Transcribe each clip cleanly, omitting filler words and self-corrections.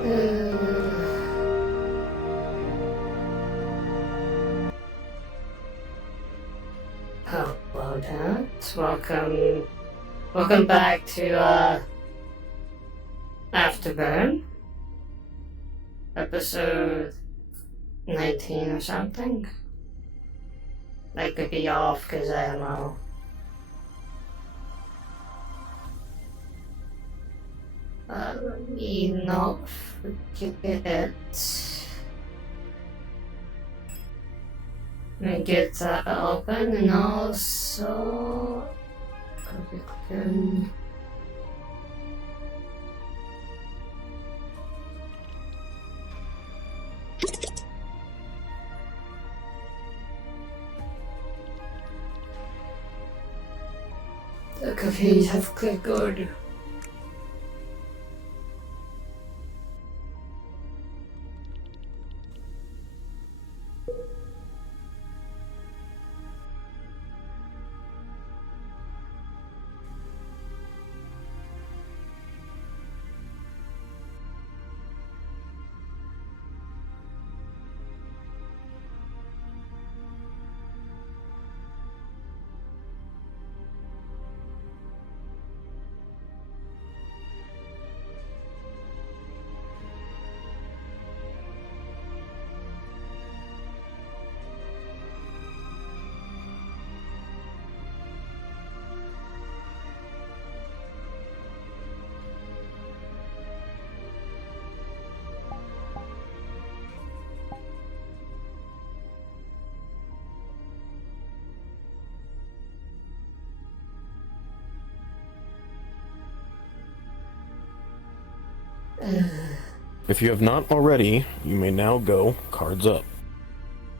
Hello, Dad. Welcome back to Afterburn, episode 19 or something. I could be off because I don't know. Let me not forget. Let me get that open and also. The cookies have clicked. If you have not already, you may now go cards up.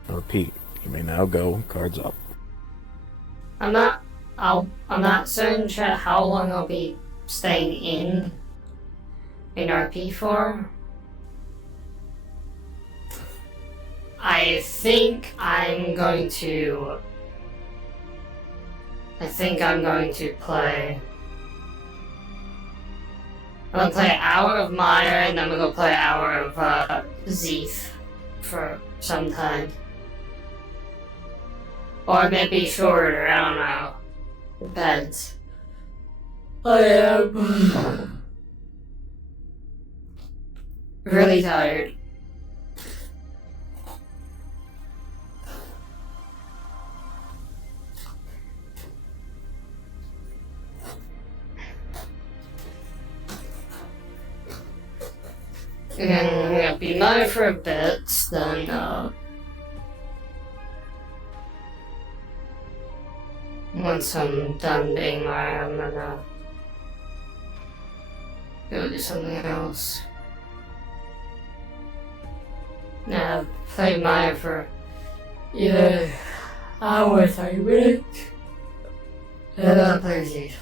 I repeat, you may now go cards up. I'm not certain how long I'll be staying in RP for. I think I'm going to play. I'm gonna play an hour of Mire, and then we're gonna play an hour of Zith for some time. Or maybe shorter, I don't know. Depends. I am really tired. And I'm gonna be Mire for a bit, then once I'm done being Mire, I'm gonna go do something else. Now, play Mire for either hour or 30 minutes, and then I'll play Zith.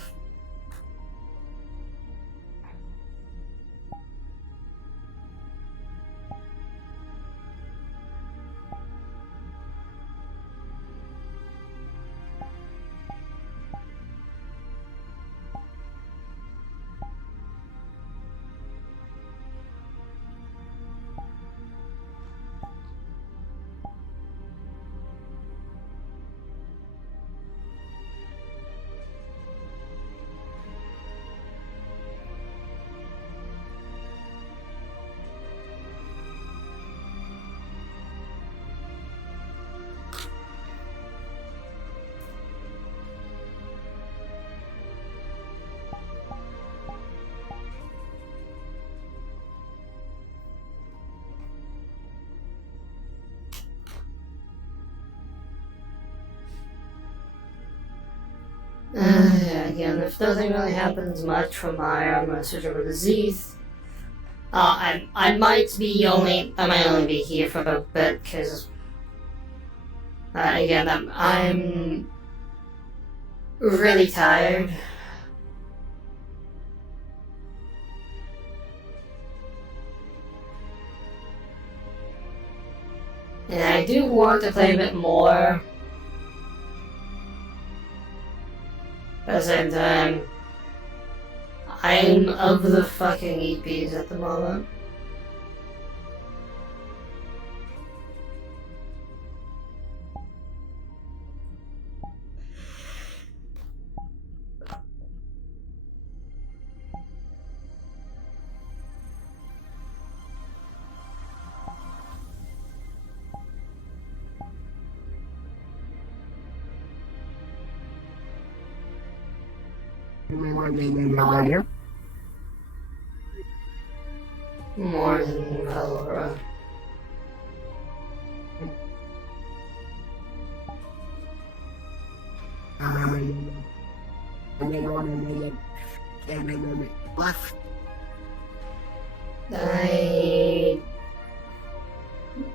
Again, if nothing really happens much from Mire, I'm gonna switch over to Zith. I might only be here for a bit because again, I'm really tired. And I do want to play a bit more. At the same time, I'm of the fucking EPs at the moment. More than Valora. I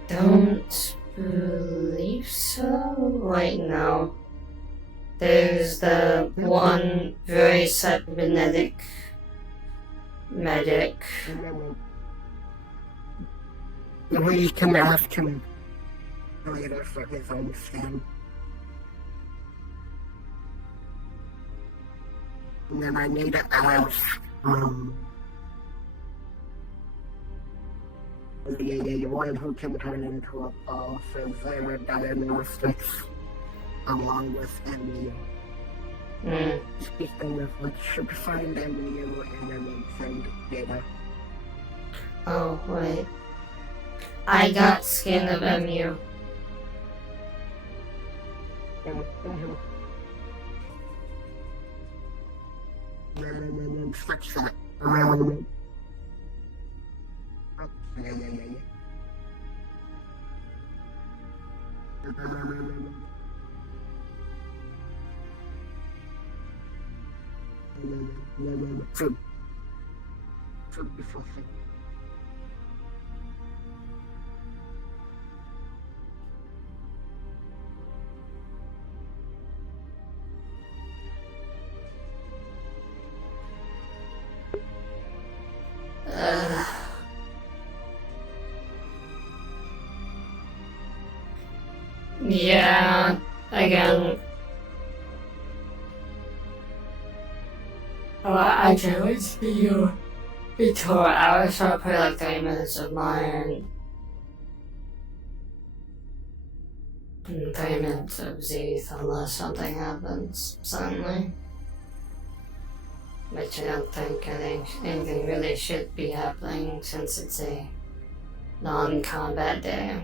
don't believe so right now. There's the one very cybernetic medic. We can ask him later for his own stand. And then I need to ask, the one who can turn into a ball for their diagnostics, along with Emil. Speaking of which, should find Emil and then send data. Oh, wait. I got skin of MU. Fix that. Yeah, again. I generally see you before hours, so I'll play like 30 minutes of mine. And 30 minutes of Zith unless something happens suddenly. Which I don't think anything really should be happening since it's a non-combat day.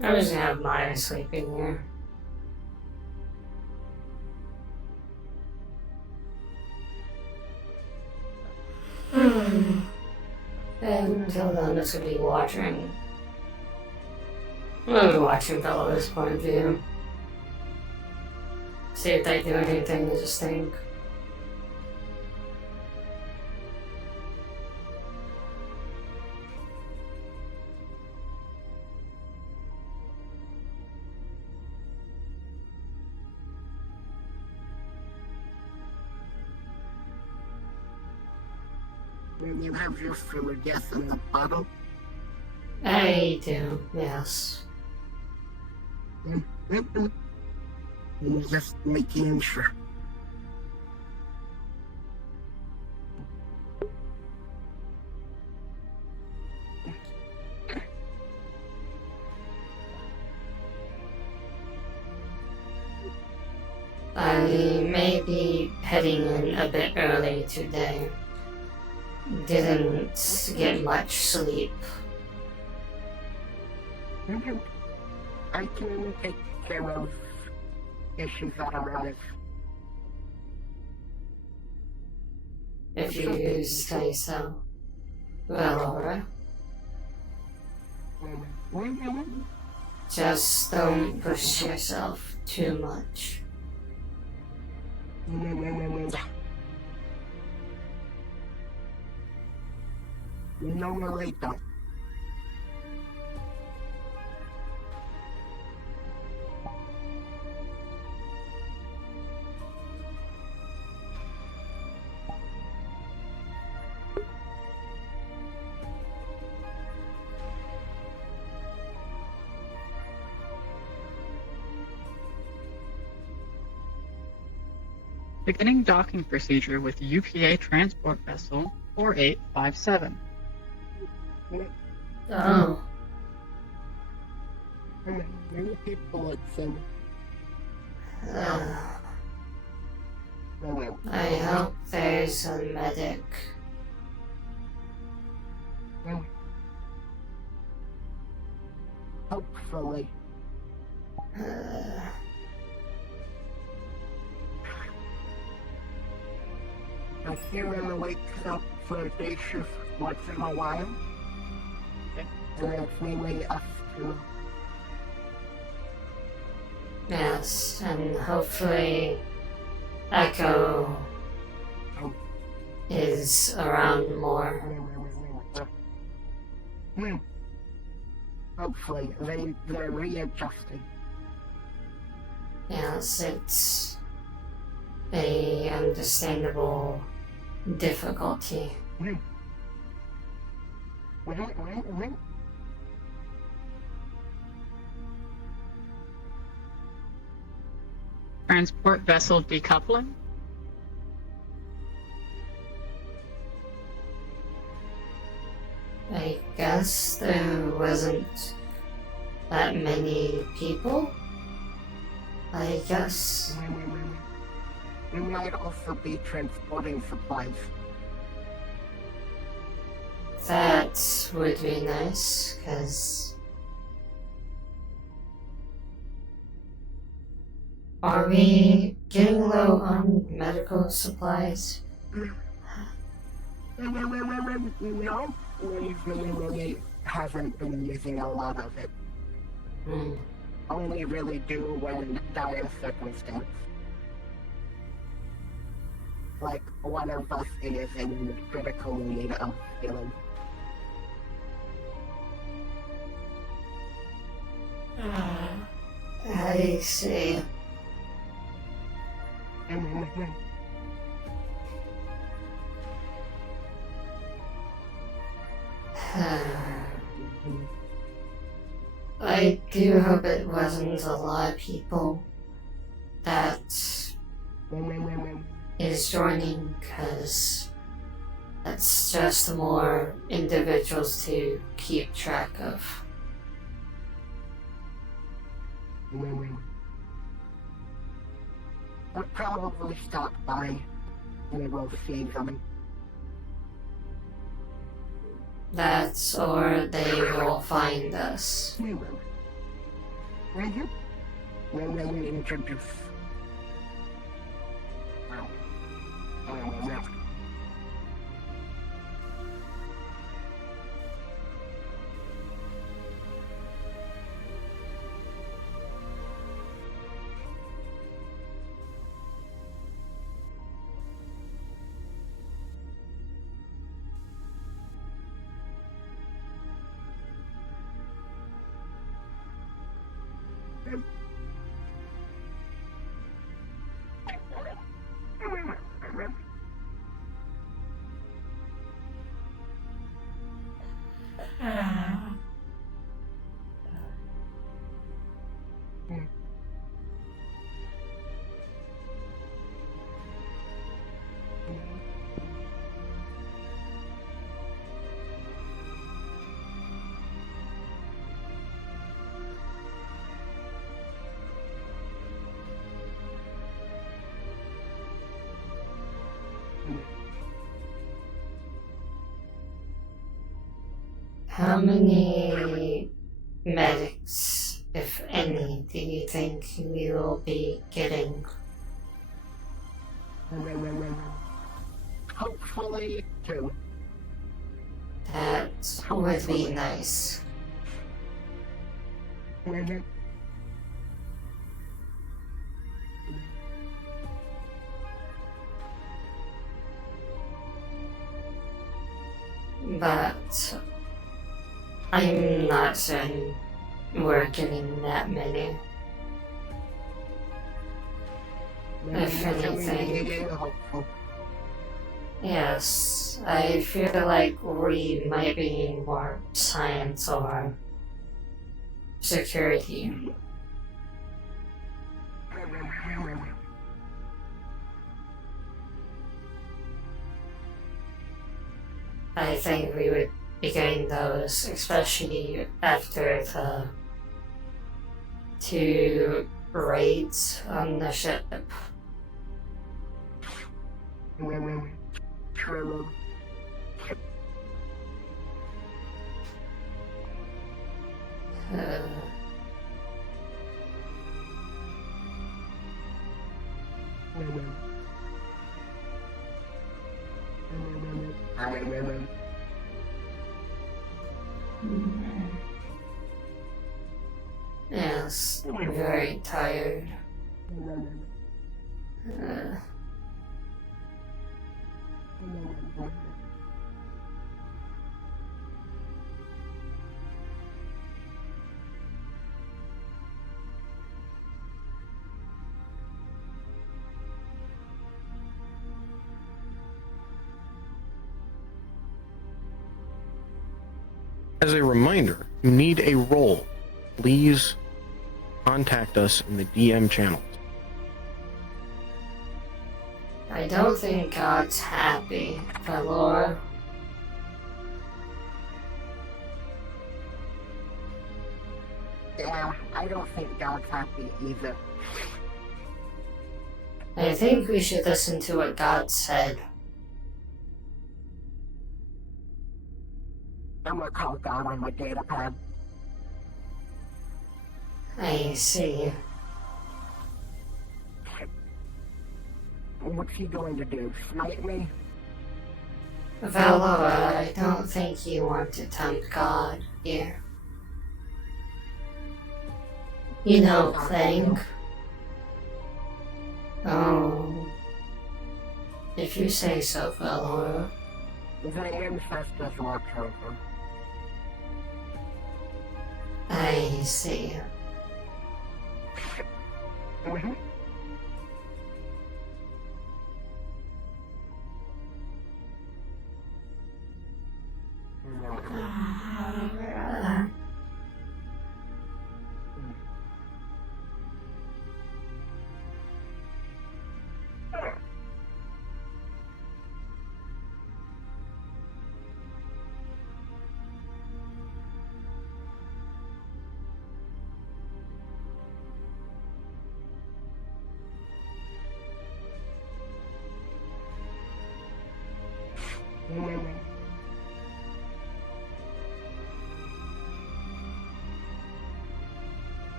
I'm just gonna have Mire sleeping here. And until then, I'm just gonna be watching. I'm gonna be watching Bella's point of view. See if they do anything to just think. You have your fill of death in the bottle? I do, yes. I'm just making sure. I may be heading in a bit early today. Didn't get much sleep. I can take care of issues that arise. If you say so. Well, alright. Just don't push yourself too much. No, wait, don't. Beginning docking procedure with UPA transport vessel 4857. Oh, Many people, it seems. uh, I hope there's a medic. Hopefully. I Kira wakes up for a day shift once in a while. And it's really us to. Yes, and hopefully Echo is around more. Hopefully, they're readjusting. Yes, it's a understandable difficulty. Transport vessel decoupling. I guess there wasn't that many people. I guess. We might also be transporting supplies. That would be nice, because are we getting low on medical supplies? No, we really haven't been using a lot of it. Only really do when dire circumstance. Like one of us is in critical need of healing. I see. I do hope it wasn't a lot of people that is joining, because that's just more individuals to keep track of. We'll probably stop by and we'll see them. That's or they will find us. We will. We will introduce. How many medics, if any, do you think we will be getting? Hopefully, two. That would be nice. But I'm not certain we're getting that many. If anything. Yes, I feel like we might be needing more science or security. I think we would be getting those, especially after the 2 raids on the ship. True. Yes, I'm very tired. As a reminder, you need a role. Please contact us in the DM channel. I don't think God's happy, Valor. Yeah, I don't think God's happy either. I think we should listen to what God said. I'm gonna call God on my data pad. I see. What's he going to do? Smite me? Valor, I don't think you want to tempt God here. You know, Clank. Oh. If you say so, Valor. The ancestors watch over. I see. Mm-hmm.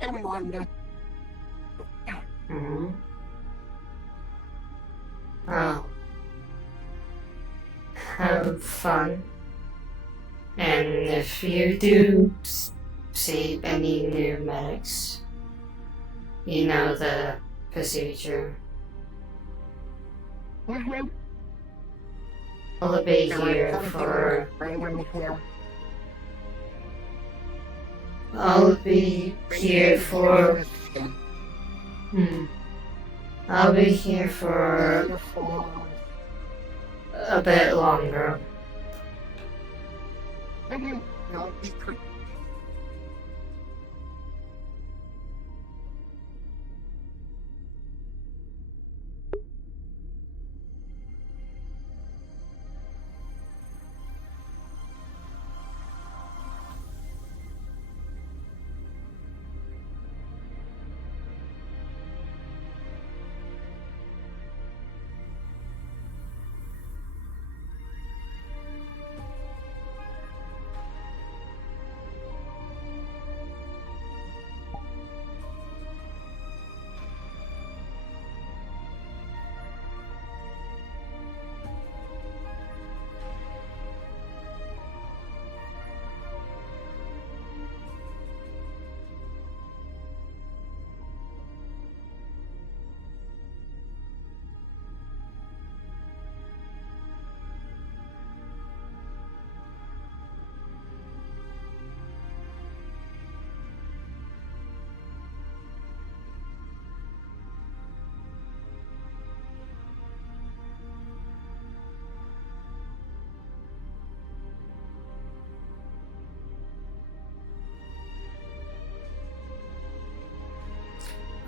Anyone? Mm-hmm. Oh. Have fun. And if you do see any new medics, you know the procedure. I'll be here for... I'll be here for... I'll be here for a bit longer.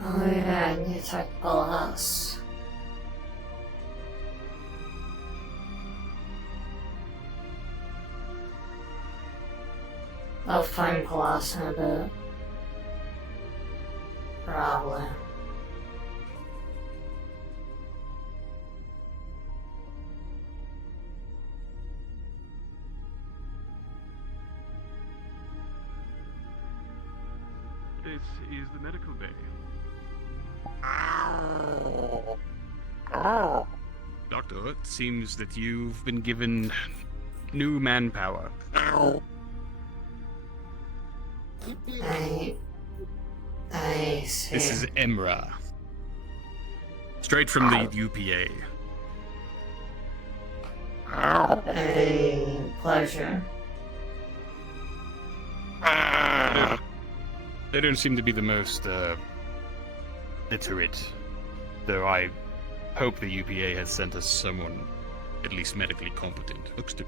Oh yeah, I need to talk to Palas. I'll find Palas in a bit. Probably. This is the medical bay. Doctor, it seems that you've been given new manpower. I see. This is Emra. Straight from the UPA. A pleasure. They don't seem to be the most literate, though I hope the UPA has sent us someone at least medically competent. Looks to.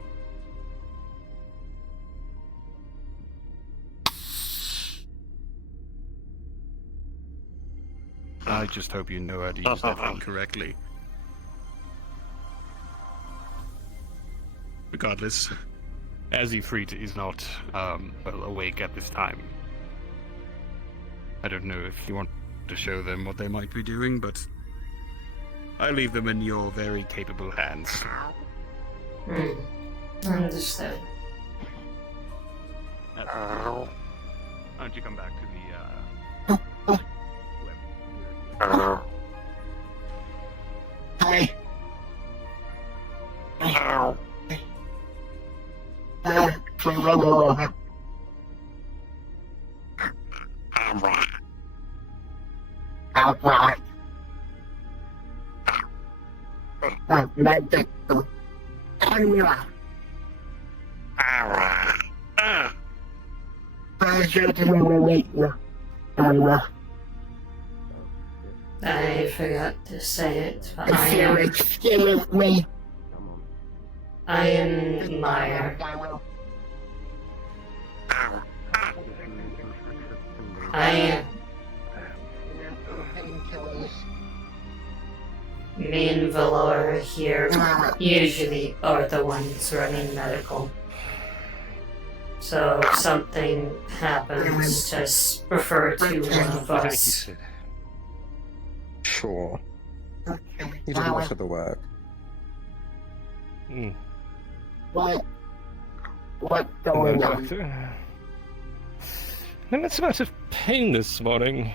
I just hope you know how to use that thing correctly. Regardless, as Ifrit is not awake at this time. I don't know if you want to show them what they might be doing, but I leave them in your very capable hands. Understood. Why don't you come back to the Hi. I forgot to say it, but I am Mire. Me and Valor here usually are the ones running medical. So if something happens, just refer to one of us. Sure. You do most of the work. What's going on? Doctor. Immense amount of pain this morning.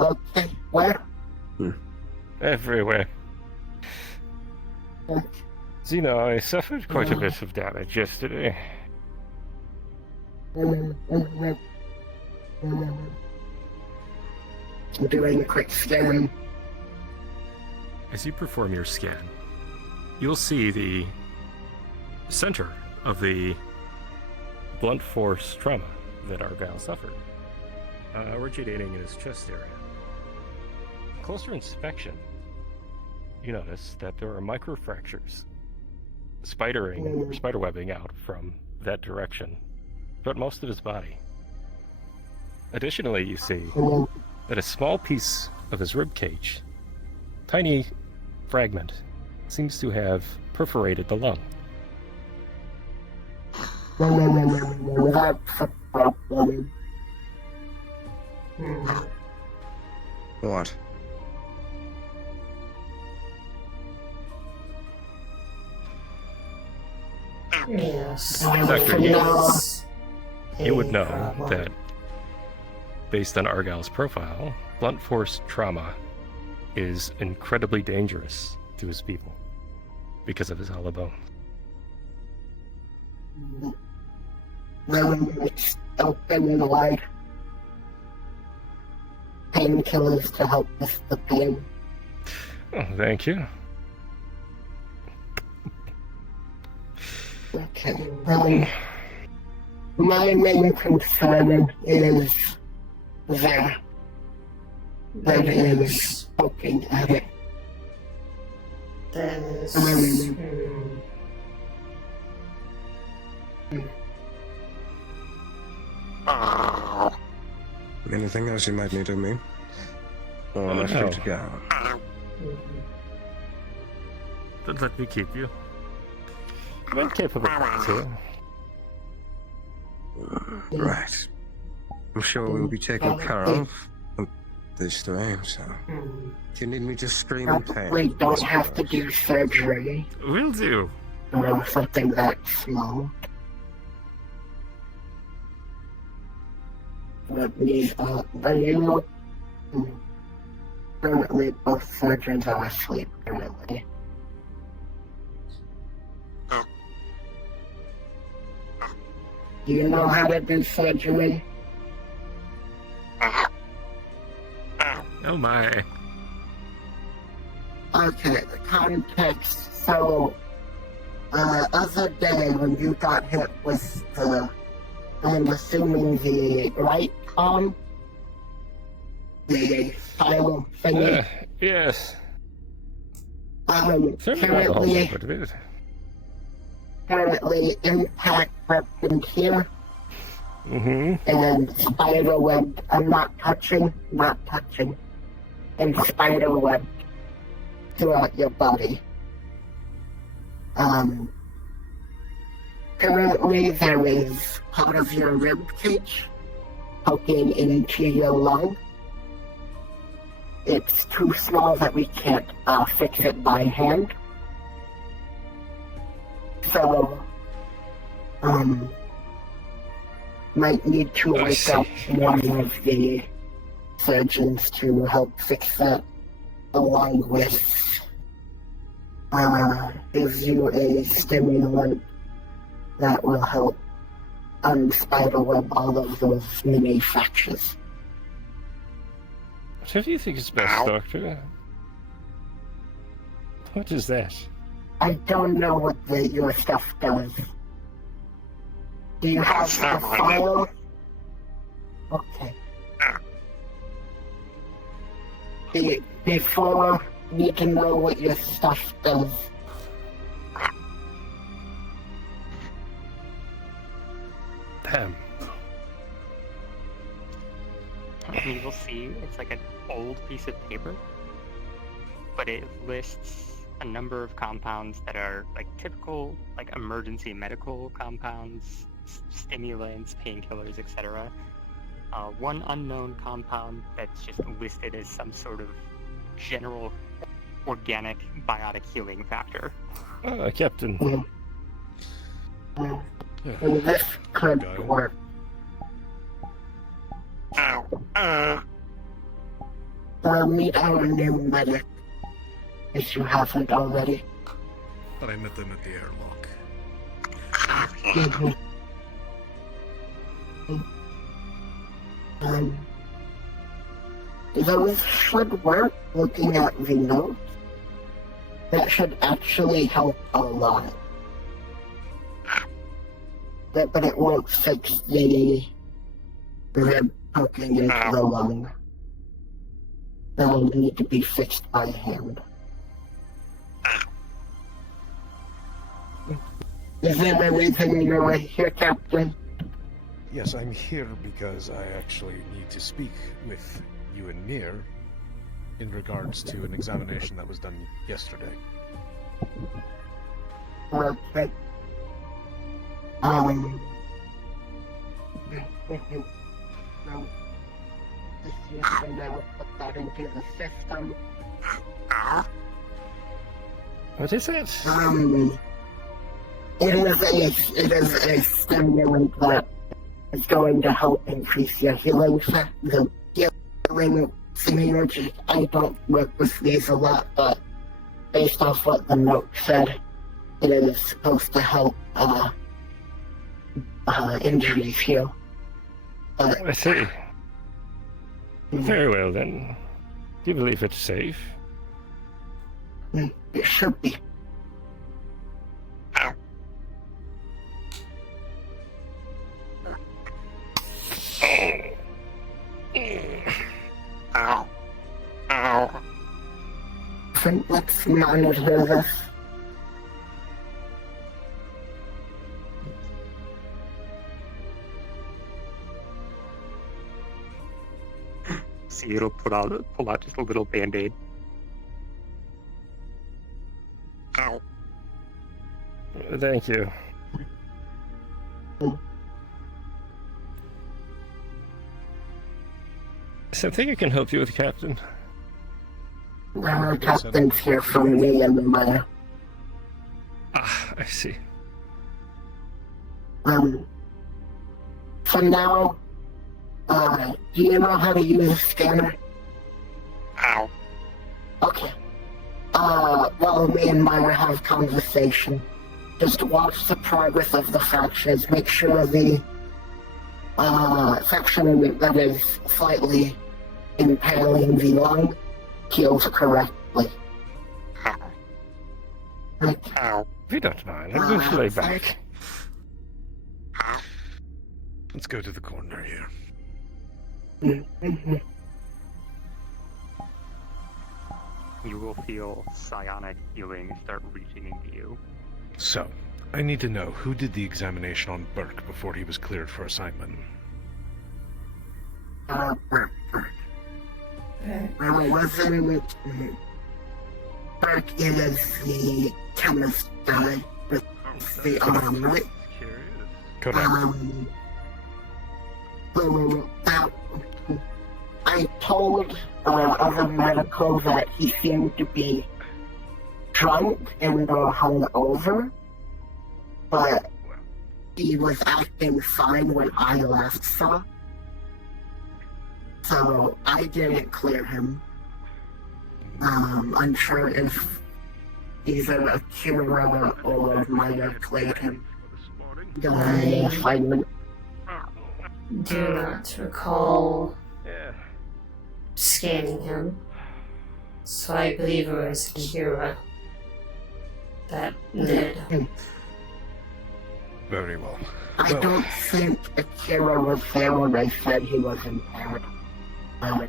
Okay, where? Everywhere. Zeno, I suffered quite a bit of damage yesterday. Doing a quick scan. As you perform your scan, you'll see the center of the Blunt force trauma that Argyle suffered, originating in his chest area. Closer inspection, you notice that there are microfractures spiderwebbing out from that direction throughout most of his body. Additionally, you see that a small piece of his rib cage, tiny fragment, seems to have perforated the lung. That's a problem. What? Yes. Doctor, Yes. you would know Problem. that, based on Argyle's profile, blunt force trauma is incredibly dangerous to his people because of his hollow bone. It's open and wide. Painkillers to help with the pain. Oh, thank you. Okay. My main concern is that he is poking at it. That is. Anything else you might need of me? Or am I free to go? Don't let me keep you. I'm capable too. Right. I'm sure we'll be taken care of this way, so... If you need me to scream in pain... We don't have to do surgery. Will do. Or something that small. But currently both surgeons are asleep currently. Do you know how to do surgery? Oh my. Okay, the context. So, other day when you got hit with the, I'm assuming the right arm? The final thingy? Yes. Certainly not the whole Currently, but a bit. currently impact happened here, Mm-hmm. and spiderweb, I'm not touching, and spiderweb throughout your body. Currently there is part of your rib cage poking into your lung. It's too small that we can't fix it by hand. So, might need to wake up one of the surgeons to help fix that, along with gives you a stimulant that will help unspiderweb all of those mini fractures. What do you think is best, Doctor? What is that? I don't know what your stuff does. Do you have the file? Okay. Before you can know what your stuff does. Damn. You will see it's like an old piece of paper, but it lists a number of compounds that are like typical like emergency medical compounds, stimulants, painkillers, etc. One unknown compound that's just listed as some sort of general organic biotic healing factor. Captain. This could work. We'll meet our new medic, if you haven't already. But I met them at the airlock. Those should work. Looking at the notes, that should actually help a lot. But it won't fix the rib poking into the lung. That will need to be fixed by hand. Is there a reason you're here, Captain? Yes, I'm here because I actually need to speak with you and Mire in regards to an examination that was done yesterday. Okay. Yesterday we'll put that into the system. What is it? It is a stimulant that is going to help increase your healing the healing synergy. I don't work with these a lot, but based off what the note said, it is supposed to help injuries heal. I see. Very well then. Do you believe it's safe? It should be. Let's monitor this. see it'll pull out just a little band-aid. Ow. Thank you. Something I can help you with, Captain. Well, Captain's here from me and Mire. Ah, I see. For now, do you know how to use a scanner? Ow. Okay. Well, me and Mire have conversation. Just watch the progress of the fractures. Make sure the, section that is slightly impaling the lung heals correctly. Ow. If you don't mind, I'm going to lay back. Let's go to the corner here. Mm-hmm. You will feel psionic healing start reaching into you. So, I need to know who did the examination on Burke before he was cleared for assignment. Burke. Well, it wasn't... Burke is the chemist guy with the arm, right? Correct. I told other medical that he seemed to be drunk and hungover, but he was acting fine when I last saw. So I didn't clear him. Unsure if either Akira or Mire cleared him. I Assignment. do not recall scanning him, so I believe it was Kira that did. Very well. I don't think Akira was there when I said he was impaired.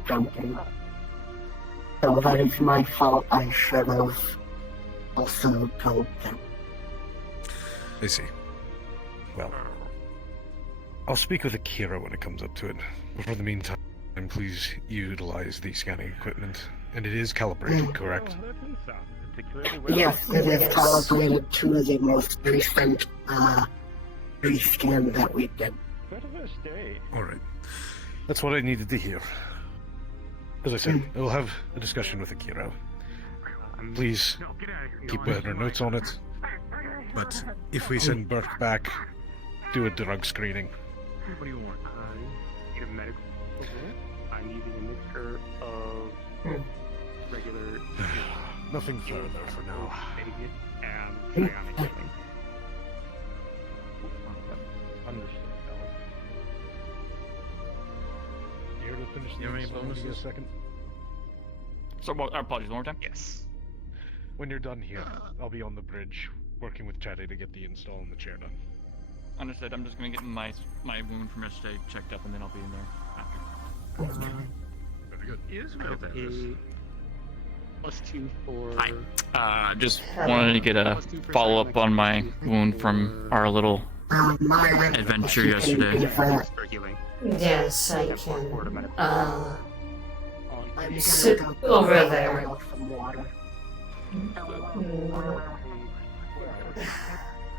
Jumping. So that is my fault. I should have also told them. I see. Well, I'll speak with Akira when it comes up to it. But for the meantime, please utilize the scanning equipment. And it is calibrated, correct? Yes, it is calibrated to the most recent rescan that we did. Alright. That's what I needed to hear. As I said, I will have a discussion with Akira. Please keep better notes on it. But if we send Burke back, do a drug screening. What do you want? Need a medical. I'm using a mixture of regular. Nothing further for now. And psionic healing. Understood, You here to finish the You have any install in a bonuses? second? So, apologies, one more time? Yes. When you're done here, I'll be on the bridge, working with Chatty to get the install and the chair done. Understood. I'm just gonna get my wound from yesterday checked up, and then I'll be in there after. Very good. A +2 for. Hi. Just wanted to get a follow-up on my wound from our little Mire, adventure if you can yesterday. do that, For healing. Yes, I Step can. forward a minute. I'm gonna Sit go over get there. some water.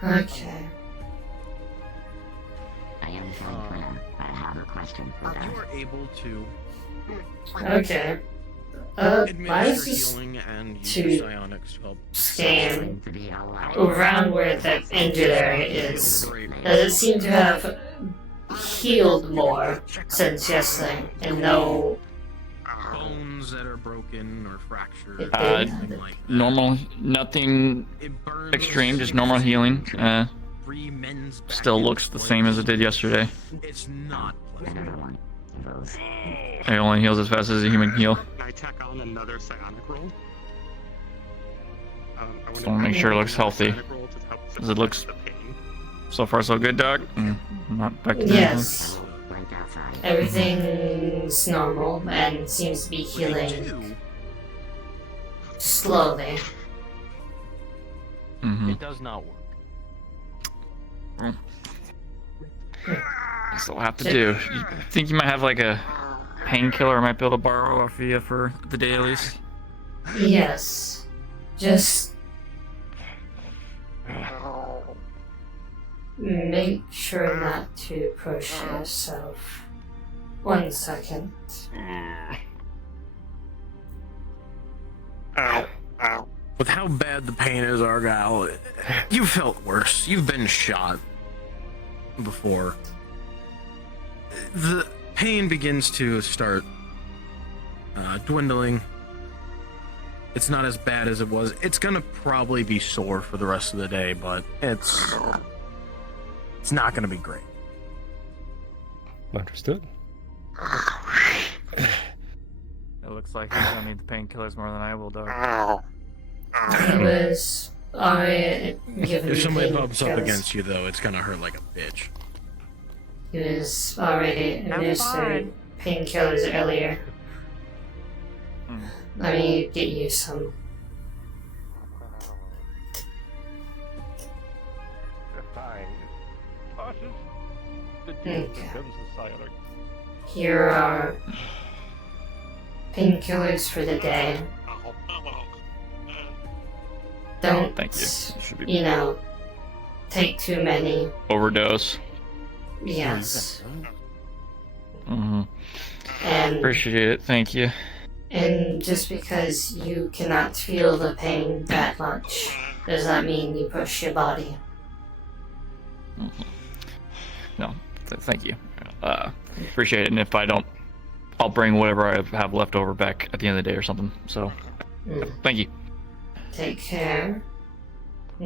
Okay. I am Franklin. I have a question for You them. are able to Okay. Mine administer is just healing and use to psionics to help. scan To be alright. around where that injured area is. Does it seem to have healed more since yesterday and no Bones that are broken or fractured. It did. Normal, nothing It burns extreme, just normal healing. 3 men's back Still and looks the same as it did yesterday. It's not pleasant. Another one. Those. It only heals as fast as a human heal. Can I tack on another psionic roll? I Just wanna make sure it looks healthy. As it looks- So far, so good, Doc. Not affected. Yes. Went outside. Everything's normal and seems to be healing slowly. Mm-hmm. It does not work. That's what we'll have to do. I think you might have like a painkiller I might be able to borrow off you for the day at least? Yes. Just make sure not to push yourself. 1 second. With how bad the pain is, Argyle, you felt worse. You've been shot before. The pain begins to start dwindling. It's not as bad as it was. It's gonna probably be sore for the rest of the day, but it's not gonna be great. Understood. It looks like he's gonna need the painkillers more than I will, dog. It was already given. If somebody bumps up painkillers. against you, though, it's gonna hurt like a bitch. He was already administered painkillers earlier. Let me get you some. Okay. Here are painkillers for the day. Don't, Thank you. Should be you know, take too many. overdose. Yes. Mm-hmm. And Appreciate it. Thank you. And just because you cannot feel the pain that much does not mean you push your body. Mm-hmm. No, thank you. Appreciate it. And if I don't, I'll bring whatever I have left over back at the end of the day or something. So, thank you. Take care,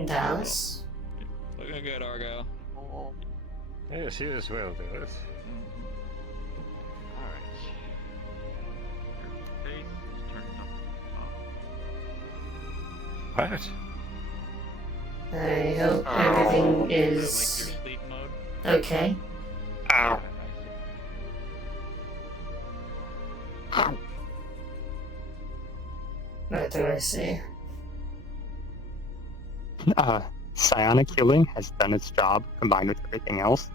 Dallas. Looking good, Argyle. Yes, you as well, Dallas. What? I hope everything is okay. What do I see? Psionic healing has done its job combined with everything else.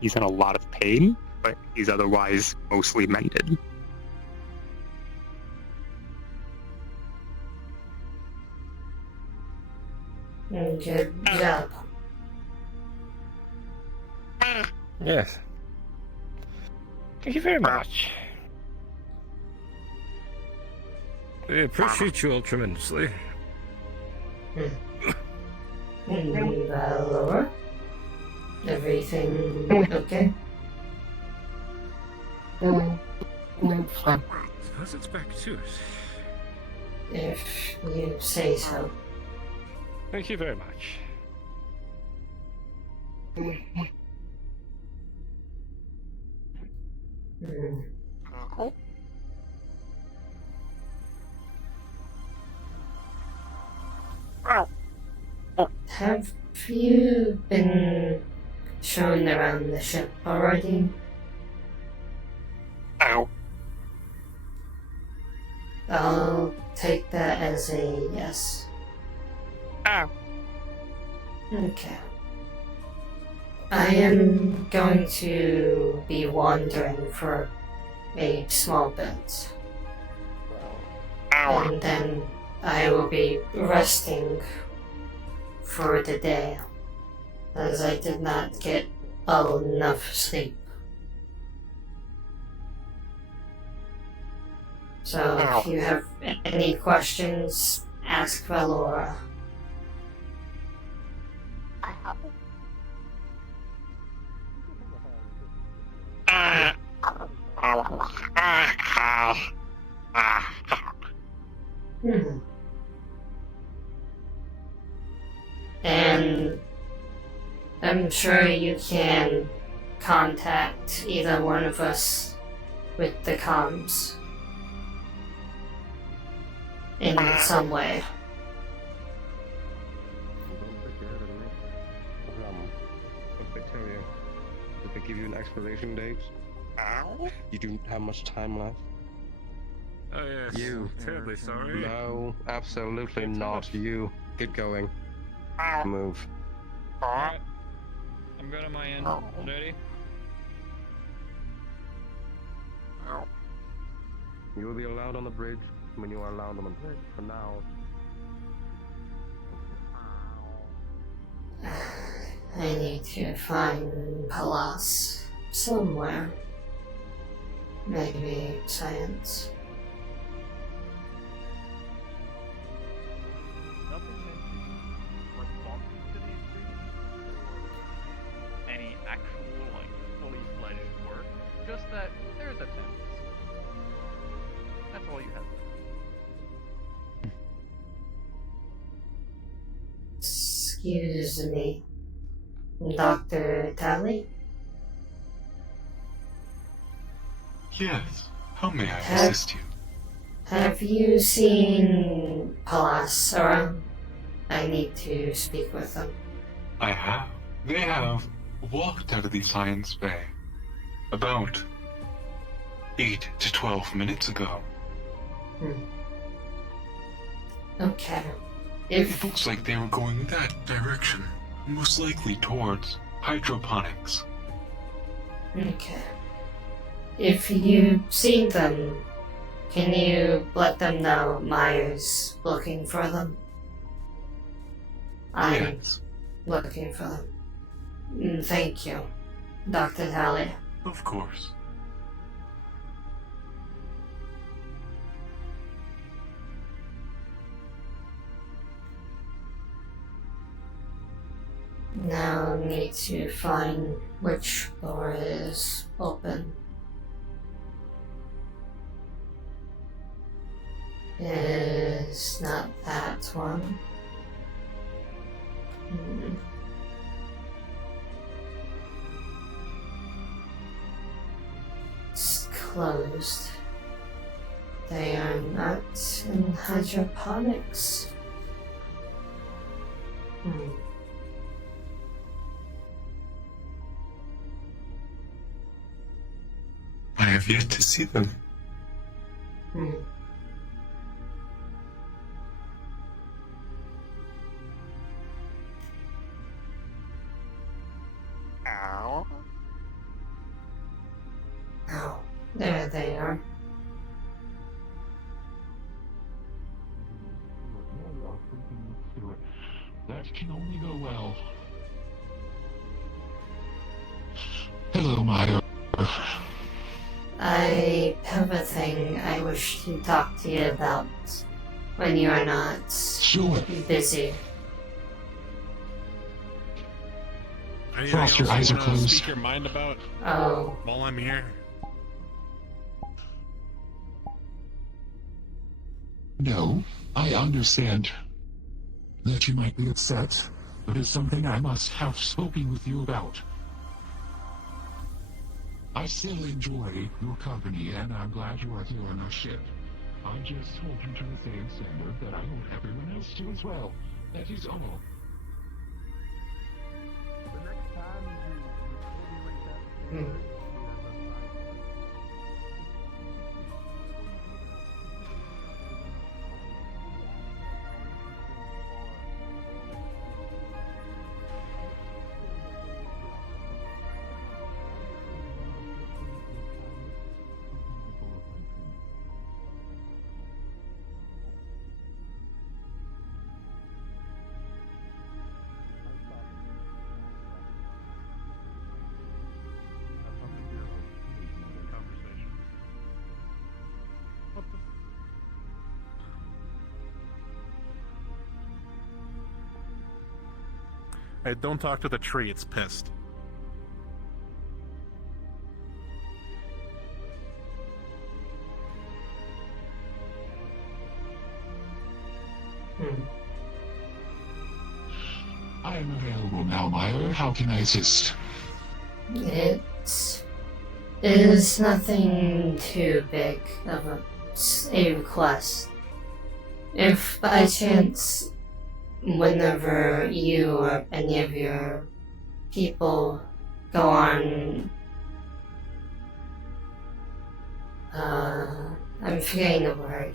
He's in a lot of pain, but he's otherwise mostly mended. Good job. Yes. Thank you very much. I appreciate you all tremendously. Valor. Everything okay? Suppose it's back to us. If you say so. Thank you very much. Have you been shown around the ship already? I'll take that as a yes. Okay. I am going to be wandering for a small bit. And then I will be resting for the day, as I did not get enough sleep. So if you have any questions, ask Valora. And I'm sure you can contact either one of us with the comms in some way. What did they tell you? Did they give you an expiration date? You don't have much time left. Oh yes. You. Terribly sorry. No, absolutely not. You. Get going. Move. Alright. I'm good on my end. Ready? You will be allowed on the bridge when you are allowed on the bridge. For now. I need to find Palas somewhere. Maybe science. Any actual, fully fledged work. Just that there's attempts. That's all you have. Excuse me, Dr. Tally? Yes, how may I assist you? Have you seen Palas around? I need to speak with them. I have. They have walked out of the Science Bay about 8 to 12 minutes ago. Okay. It looks like they were going that direction, most likely towards hydroponics. Okay. If you've seen them, can you let them know Mire's looking for them? I'm looking for them. Thank you, Dr. Tally. Of course. Now need to find which door is open. Is not that one. It's closed. They are not in hydroponics. I have yet to see them. Ow. Oh, there they are. That can only go well. Hello, Mire. I have a thing I wish to talk to you about when you are not busy. Frost, your eyes are closed. Speak your mind about while I'm here. No, I understand that you might be upset, but it's something I must have spoken with you about. I still enjoy your company, and I'm glad you are here on our ship. I just hold you to the same standard that I hold everyone else to as well. That is all. Hey, don't talk to the tree, it's pissed. I am available now, Mire. How can I assist? It is nothing too big of a request. If by chance, whenever you or any of your people go on, I'm forgetting the word,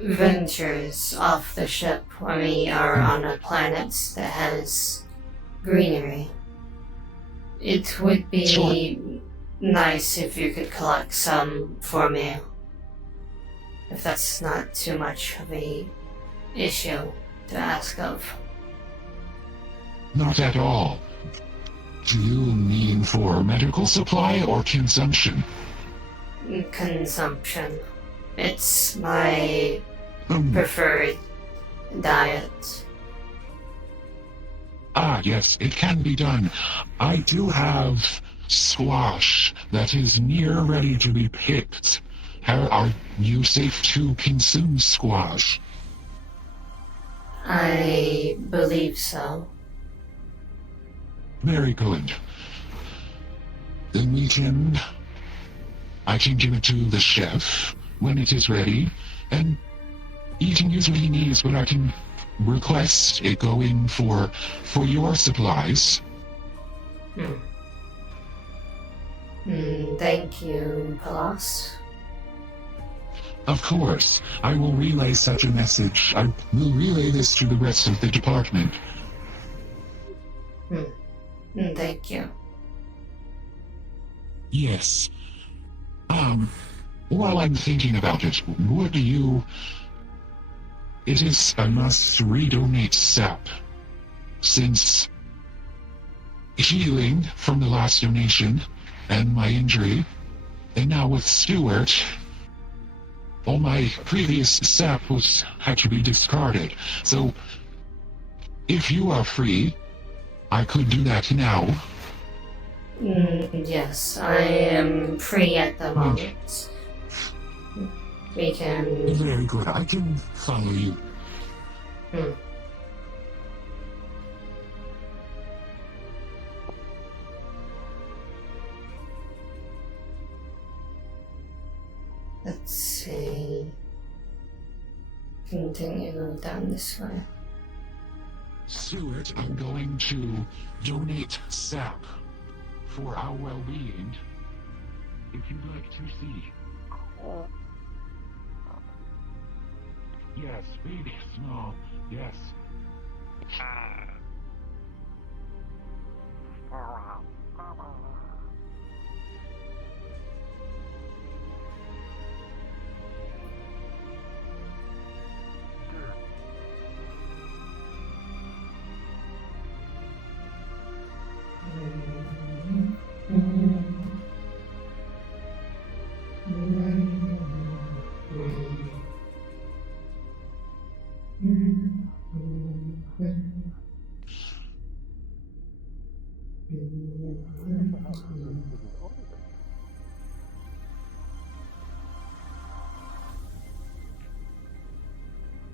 ventures off the ship when we are on a planet that has greenery, it would be nice if you could collect some for me. If that's not too much of a issue to ask of. Not at all. Do you mean for medical supply or consumption? Consumption. It's my preferred diet. Ah, yes, it can be done. I do have squash that is near ready to be picked. Are you safe to consume squash? I believe so. Very good. Then I can give it to the chef when it is ready, and eating usually needs, but I can request it go in for your supplies. Thank you, Palas. Of course, I will relay such a message. I will relay this to the rest of the department. Thank you. Yes. While I'm thinking about it, would you... It is a must redonate sap, since healing from the last donation and my injury, and now with Stuart, all my previous sap had to be discarded. So, if you are free, I could do that now. Yes, I am free at the moment. We can... Very good, I can follow you. Let's see... Continue down this way. Stuart, I'm going to donate sap for our well-being. If you'd like to see. Yes, baby, small, yes.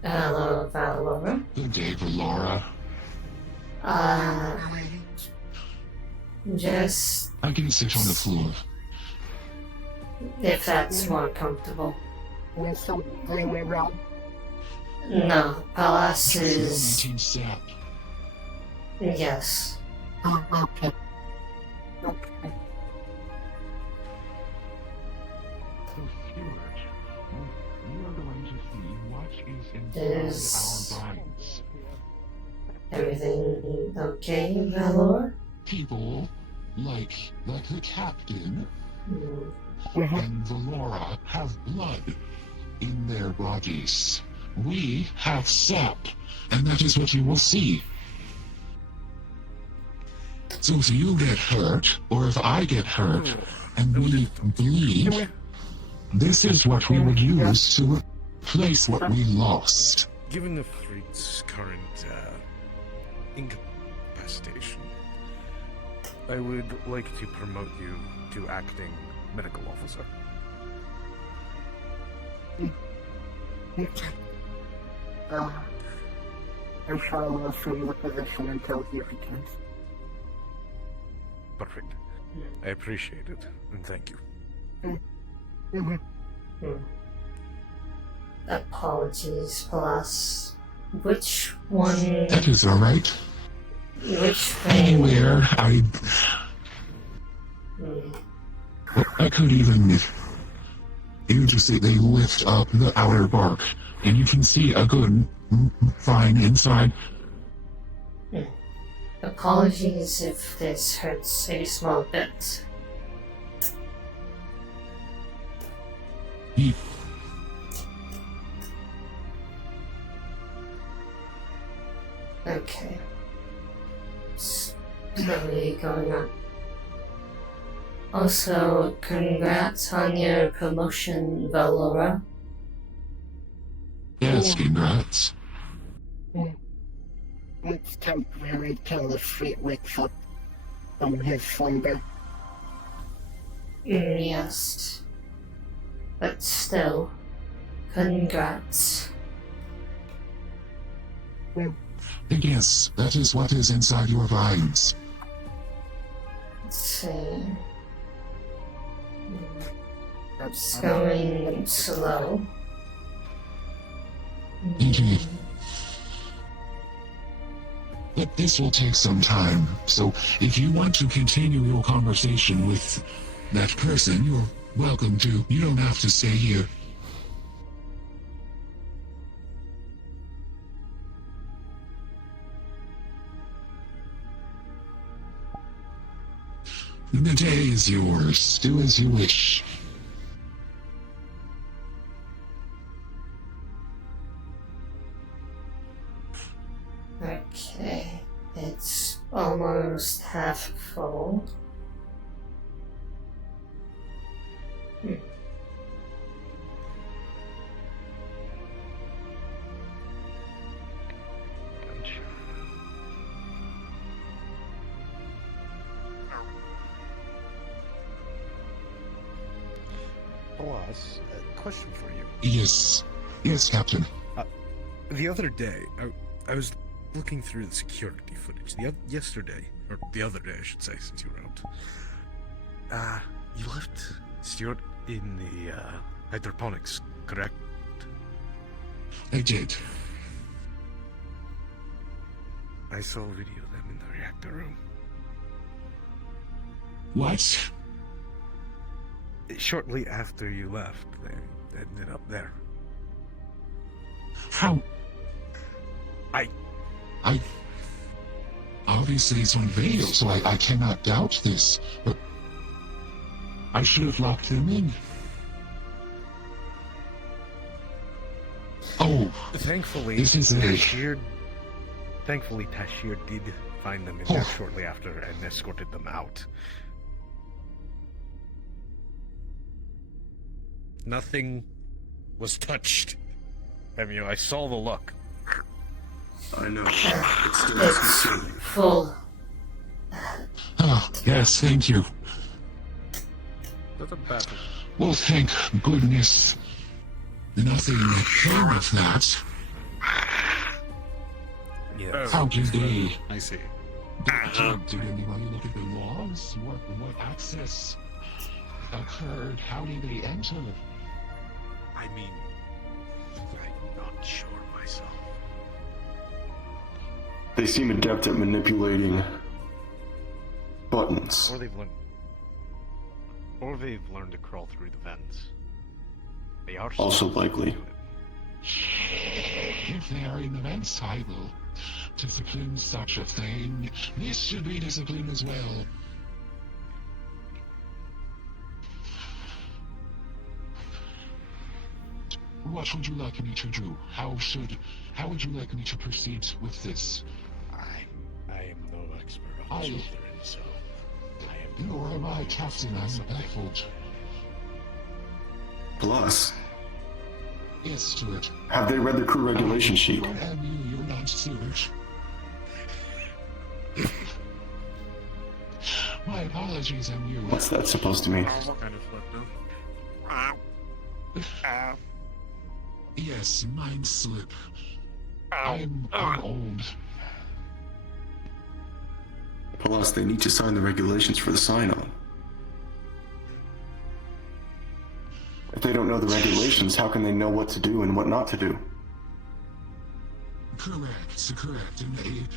Hello, Valora. Good day, Valora. Just... I can sit on the floor. If that's more comfortable. With some greenway route. No, Palas is... Sap. Yes. Okay. So, Stuart, we are going to see what is Is inside our minds. everything okay, Valor? People like the captain and Valora have blood in their bodies. We have sap, and that is what you will see. So if you get hurt, or if I get hurt, and we bleed, this is what we would use to replace what we lost. Given the fleet's current incapacitation, I would like to promote you to acting medical officer. I'm sure I will assume the position until he returns. Perfect. I appreciate it, and thank you. Apologies, Palas. Which one... That is alright. Which thing... Anywhere, I could even... You just see they lift up the outer bark, and you can see a good, fine inside. Apologies if this hurts a small bit. He Okay. Slowly going up. Also, congrats on your promotion, Valora. Yes, congrats. It's temporary till the street wakes up from his slumber. Yes. But still, congrats. Yes, that is what is inside your vines. Let's see. It's going slow. Indeed. But this will take some time, so if you want to continue your conversation with that person, you're welcome to. You don't have to stay here. The day is yours. Do as you wish. Okay, it's almost half full. Boss, a question for you. Yes. Yes, Captain. The other day, I was looking through the security footage. Yesterday, or the other day, I should say, since you were out. You left Stuart in the hydroponics, correct? I did. I saw a video of them in the reactor room. What? Shortly after you left, they ended up there. How? Obviously it's on video, so I cannot doubt this, but I should have locked them in. Oh, Thankfully, this is Tashir did find them in there shortly after and escorted them out. Nothing was touched. I mean, I saw the look. I know. It's still concealing. Full. Yes, thank you. That's a bad one. Well, thank goodness. Nothing came of that. Yes. How did they? I see. Did anybody look at the logs? What access occurred? How did they enter? I mean, I'm not sure myself. They seem adept at manipulating buttons. Or they've learned to crawl through the vents. They are Also likely. If they are in the vents, I will discipline such a thing. This should be discipline as well. What would you like me to do? How would you like me to proceed with this? I am no expert on children, so I am. Nor am I, Captain. I'm baffled. Plus, Yes, Stuart. have they read the crew regulation sheet? And you're not Stuart. My apologies, I'm you. What's that supposed to mean? Kind of flipped up. Yes, mind slip. I'm old. Plus, they need to sign the regulations for the sign-on. If they don't know the regulations, how can they know what to do and what not to do? Correct. And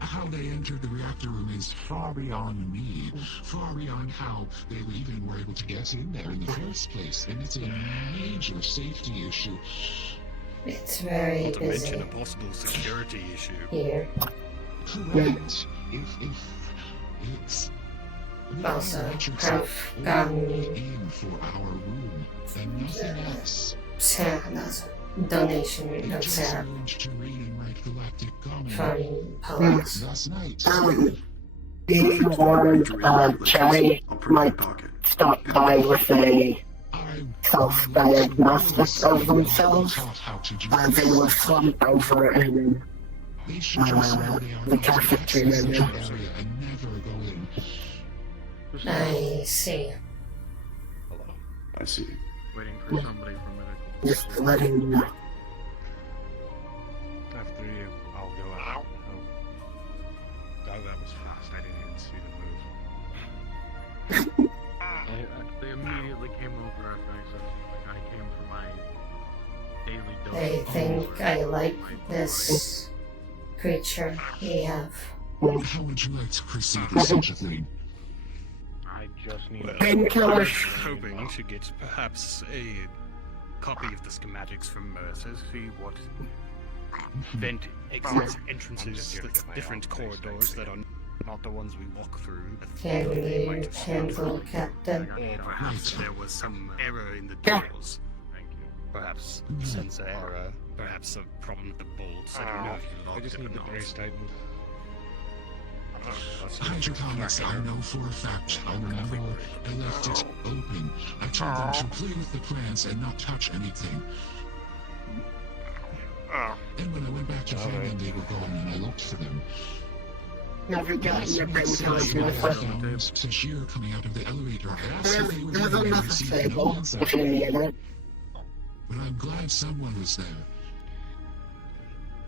how they entered the reactor room is far beyond me. Far beyond how they even were able to get in there in the first place. And it's a major safety issue. It's very Not to busy mention a possible security issue. here. Correct. If it's also let have yourself gotten in for our room and nothing else. donation of Just Sarah learned to read and write galactic common from Poets. last night. He warned Cherry might stop by with a self-diagnostic of themselves, and they will slump over in the cafeteria. I see. I see. Waiting for somebody for a minute. Just letting you know. After you, I'll go out. Oh, that was fast. I didn't even see the move. They immediately came over after I said something. I came for my daily dose. I think I like this creature we have. How would you like to proceed with such a thing? I just need Painkillers. I was hoping to get perhaps a copy of the schematics from Mire to see what vent exits, entrances, the different corridors that are not the ones we walk through. Can you handle Captain? Or perhaps there was some error in the doors. Thank you. Perhaps sensor error, perhaps a problem with the bolts. I don't know if you locked I just it need or the not. brace tightened. Hydroponics, I know for a fact. I remember I left it open. I told them to play with the plants and not touch anything. And when I went back to find them, they were gone, and I looked for them. Never got your painkillers in the first place. Since you're coming out of the elevator, I asked if they were There's ready and enough received no table answer. between the other. But I'm glad someone was there.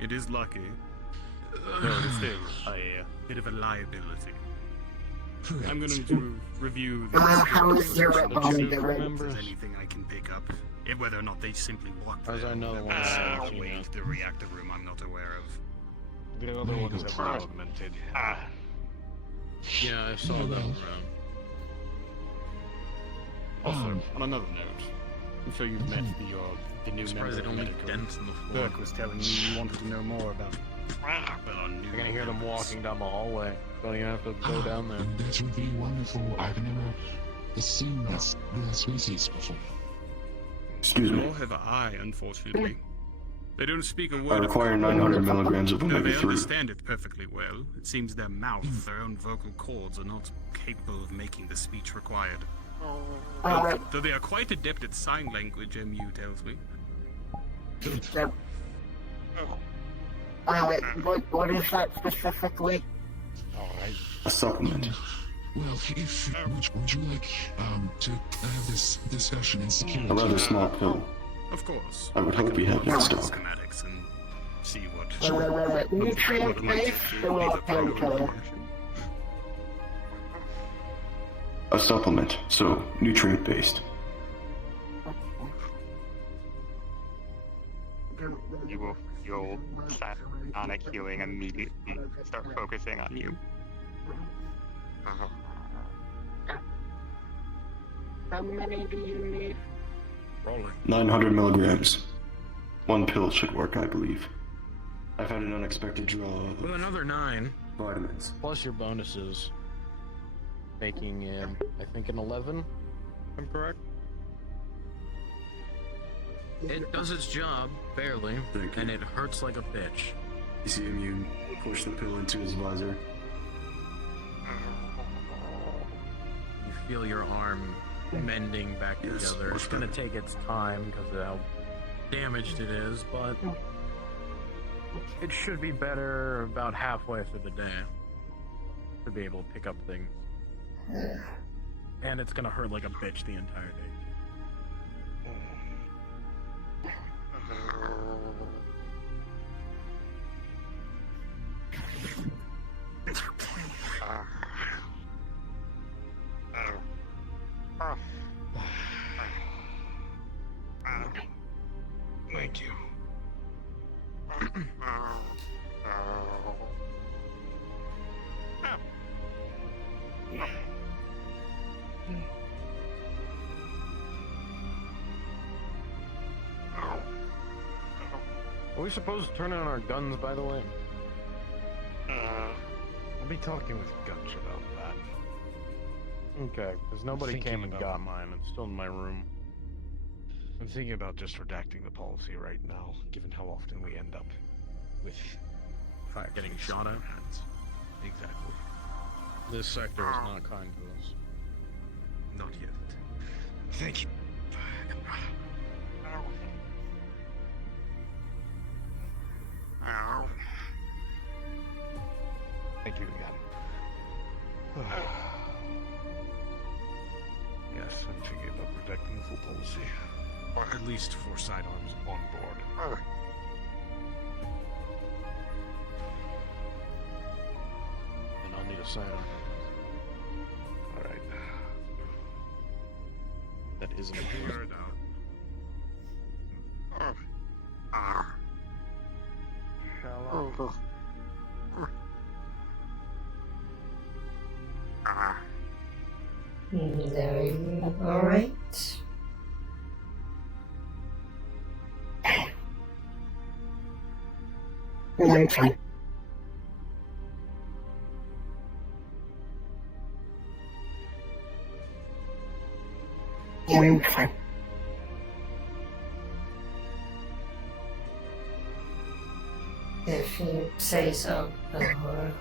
It is lucky. Though it's still a bit of a liability. Correct. I'm going to review the How is your description body if doing? there's anything I can pick up. Whether or not they simply walked There's there. another one Wait, the reactor room I'm not aware of. The other one is fragmented. Yeah, I saw that around. Also, on another note, I'm sure you've met the new member Surprised they of don't the leave medical. dents in the floor. Burke was telling me you wanted to know more about. Well, on new You're gonna hear them members. walking down the hallway. Don't even have to go down there. That would be wonderful. I've never seen this species before. Excuse me. Nor have I, unfortunately. They don't speak a I word require of 900 milligrams of No, they omega-3. understand it perfectly well. It seems their mouth, their own vocal cords, are not capable of making the speech required. Though they are quite adept at sign language, MU tells me. What is that specifically? Alright. A supplement. Well, would you like to have this discussion in security? A rather small pill. Of course. I would hope we have look in at the stock. schematics and see what. Nutrient-based or a painkiller? A supplement, so nutrient-based. You will feel psionic healing immediately start focusing on you. How many do you need? Rolling. 900 milligrams. One pill should work, I believe. I've had an unexpected draw of With another 9, vitamins. plus your bonuses, making I think an 11. If I'm correct. It does its job, barely, and it hurts like a bitch. You see him, you push the pill into his visor. You feel your arm mending back together. It's gonna take its time because of how damaged it is, but it should be better about halfway through the day to be able to pick up things. And it's gonna hurt like a bitch the entire day. Thank you. Are we supposed to turn on our guns, by the way? I'll be talking with Gunch about that. Okay, because nobody Thinking came and about- got mine. It's still in my room. I'm thinking about just redacting the policy right now, given how often we end up with fire Getting chiefs shot on at? our hands. Exactly. This sector is not kind to us. Not yet. Thank you. Thank you again. Yes, I'm thinking about protecting the full policy. Or at least 4 sidearms on board. Then I'll need a sidearm. Alright. That isn't Hear it out. Shall There you go. Alright. I'm fine. I'm fine. If you say so, Belor.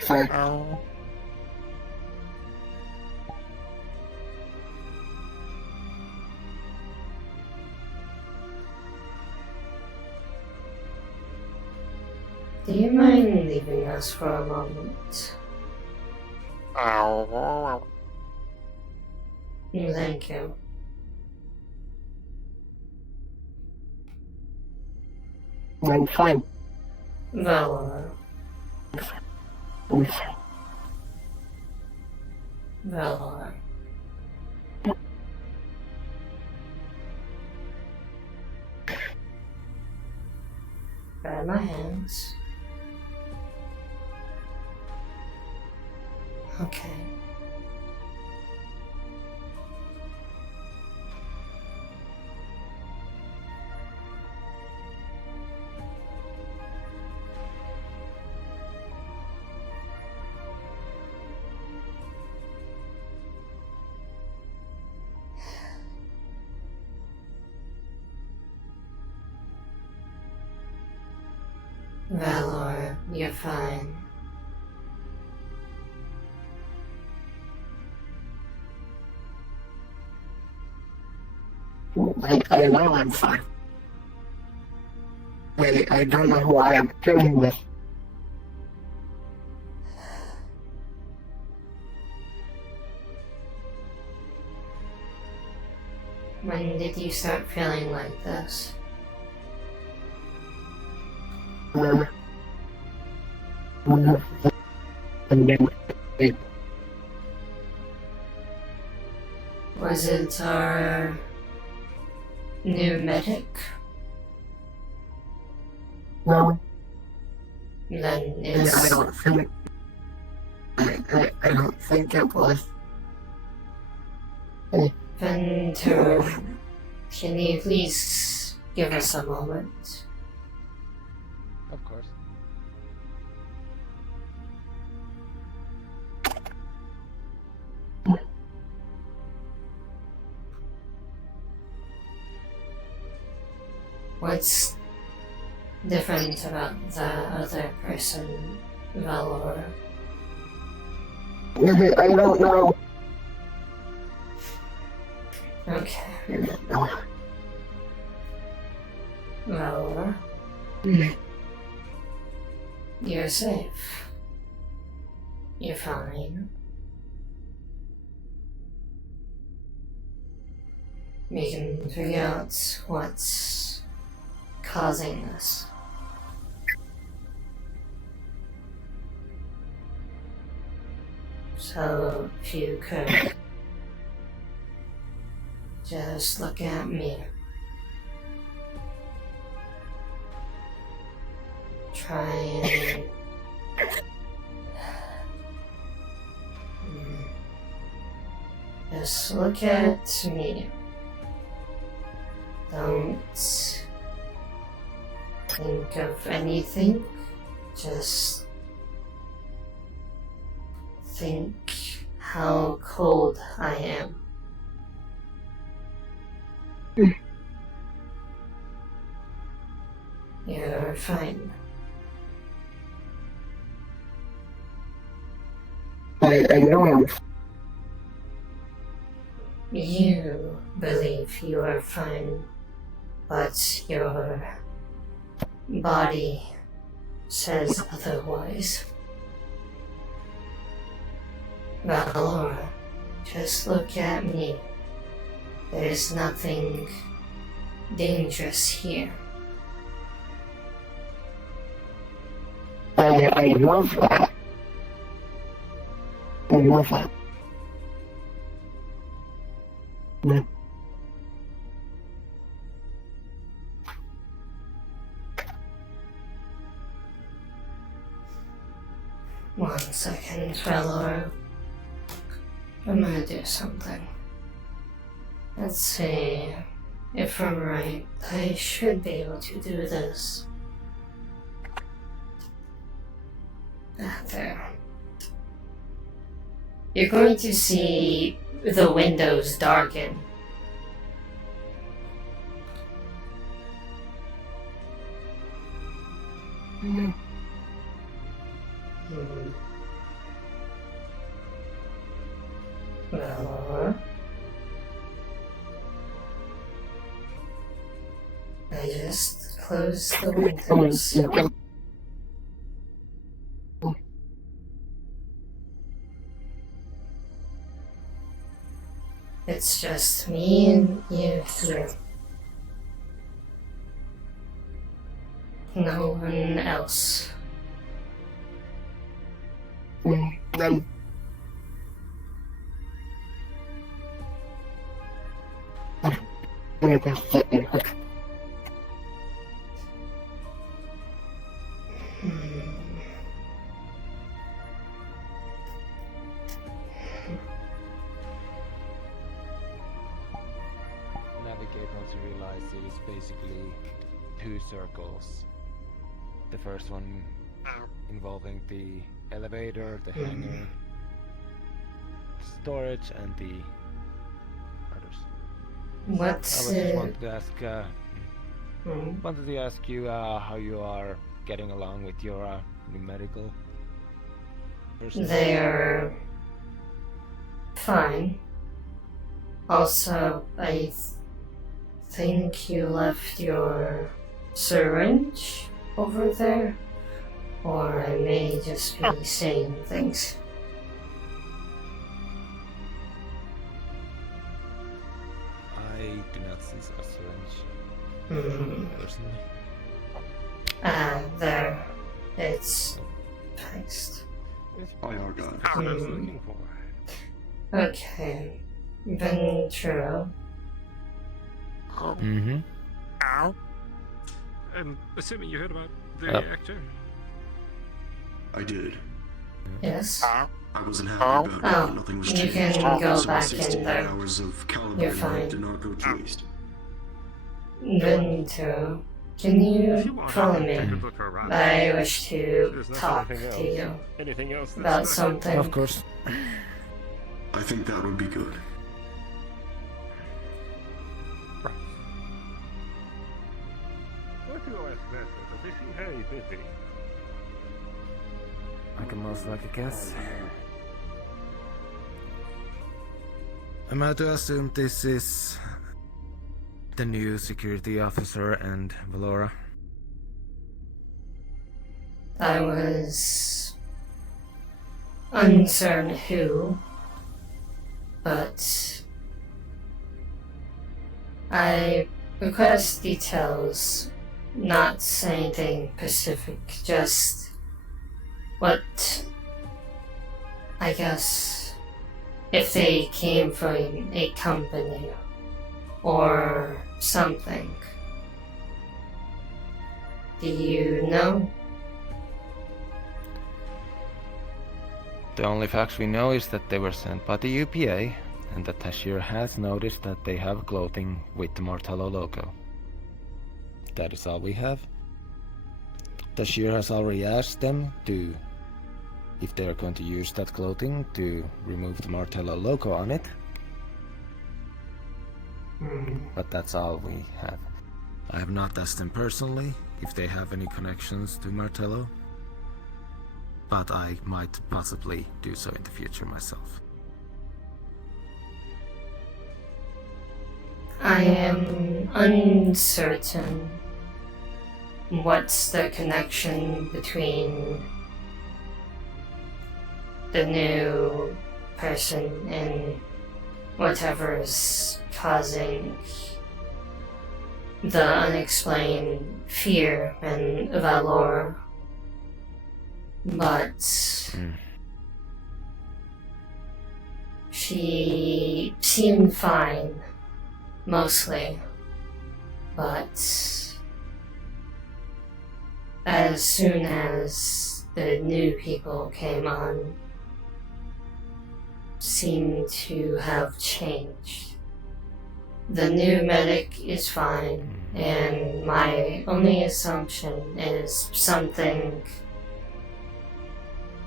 Fine. Do you mind leaving us for a moment? Thank you. I'm fine. Valor. I'm fine. Valor. Grab my hands. Okay. Valor, you're fine. I know I'm fine. I don't know who I am dealing with. When did you start feeling like this? Was it our new medic? No. Then I it's... don't think. I don't think it was. Ventura, can you please give us a moment? Of course. What's different about the other person, Valor? I don't know. Okay. Valor? You're safe. You're fine. we can figure out what's causing this. So, if you could just look at me. Try and just look at me. Don't think of anything. Just think how cold I am. You're fine. I know. You believe you are fine, but your body says otherwise. Valora, just look at me. There's nothing dangerous here. I love that. I love that. Yeah. One second, Valora. I'm gonna do something. Let's see. If I'm right, I should be able to do this. There. You're going to see the windows darken. I just closed the windows. It's just me and you here. No one else. Navigate once you realize it is basically two circles. The first one involving the elevator, the hangar, storage, and the others. What's I just wanted to ask you how you are getting along with your new medical person. They're fine. Also, I think you left your syringe over there, or I may just be saying things. I do not see a syringe personally. There. It's fixed. IR guy. That's what I was looking for. Okay. Ventura. Mm-hmm. I'm assuming you heard about the actor? I did. Yes. I wasn't happy about it, but nothing was you changed. can go So my back 16 in there. hours of You're calibrating fine. did not go to waste. Ventura, can you follow me? I wish to talk to you about something. Of course. I think that would be good. What do you ask this? They seem very busy. I can most likely guess. I'm out to assume this is the new security officer and Valora. I was uncertain who, but I request details, not anything specific, just what, I guess, if they came from a company or something. Do you know? The only facts we know is that they were sent by the UPA, and that Tashir has noticed that they have clothing with the Martello logo. That is all we have. Tashir has already asked them if they are going to use that clothing to remove the Martello logo on it. But that's all we have. I have not asked them personally if they have any connections to Martello, but I might possibly do so in the future myself. I am uncertain what's the connection between the new person and whatever's causing the unexplained fear and valor. But she seemed fine, mostly. But as soon as the new people came on, seemed to have changed. The new medic is fine, and my only assumption is something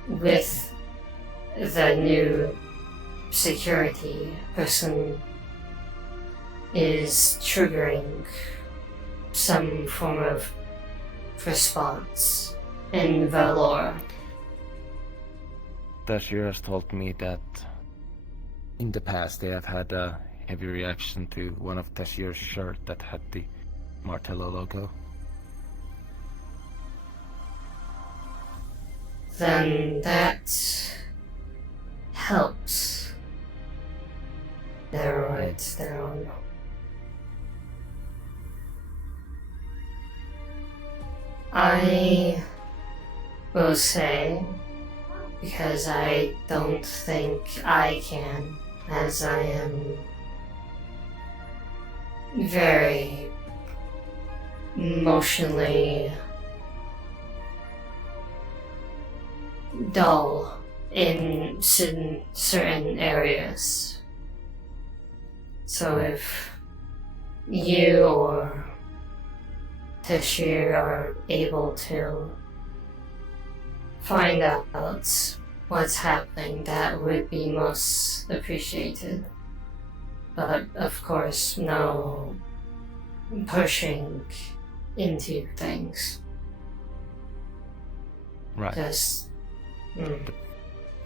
with the new security person is triggering some form of response in Valor. Tashir has told me that in the past they have had a heavy reaction to one of Tashir's shirt that had the Martello logo. Then that helps narrow it down. I will say, because I don't think I can, as I am very emotionally dull in certain areas. So if you or Tashir are able to find out what's happening, that would be most appreciated. But of course, no pushing into things. Right. Just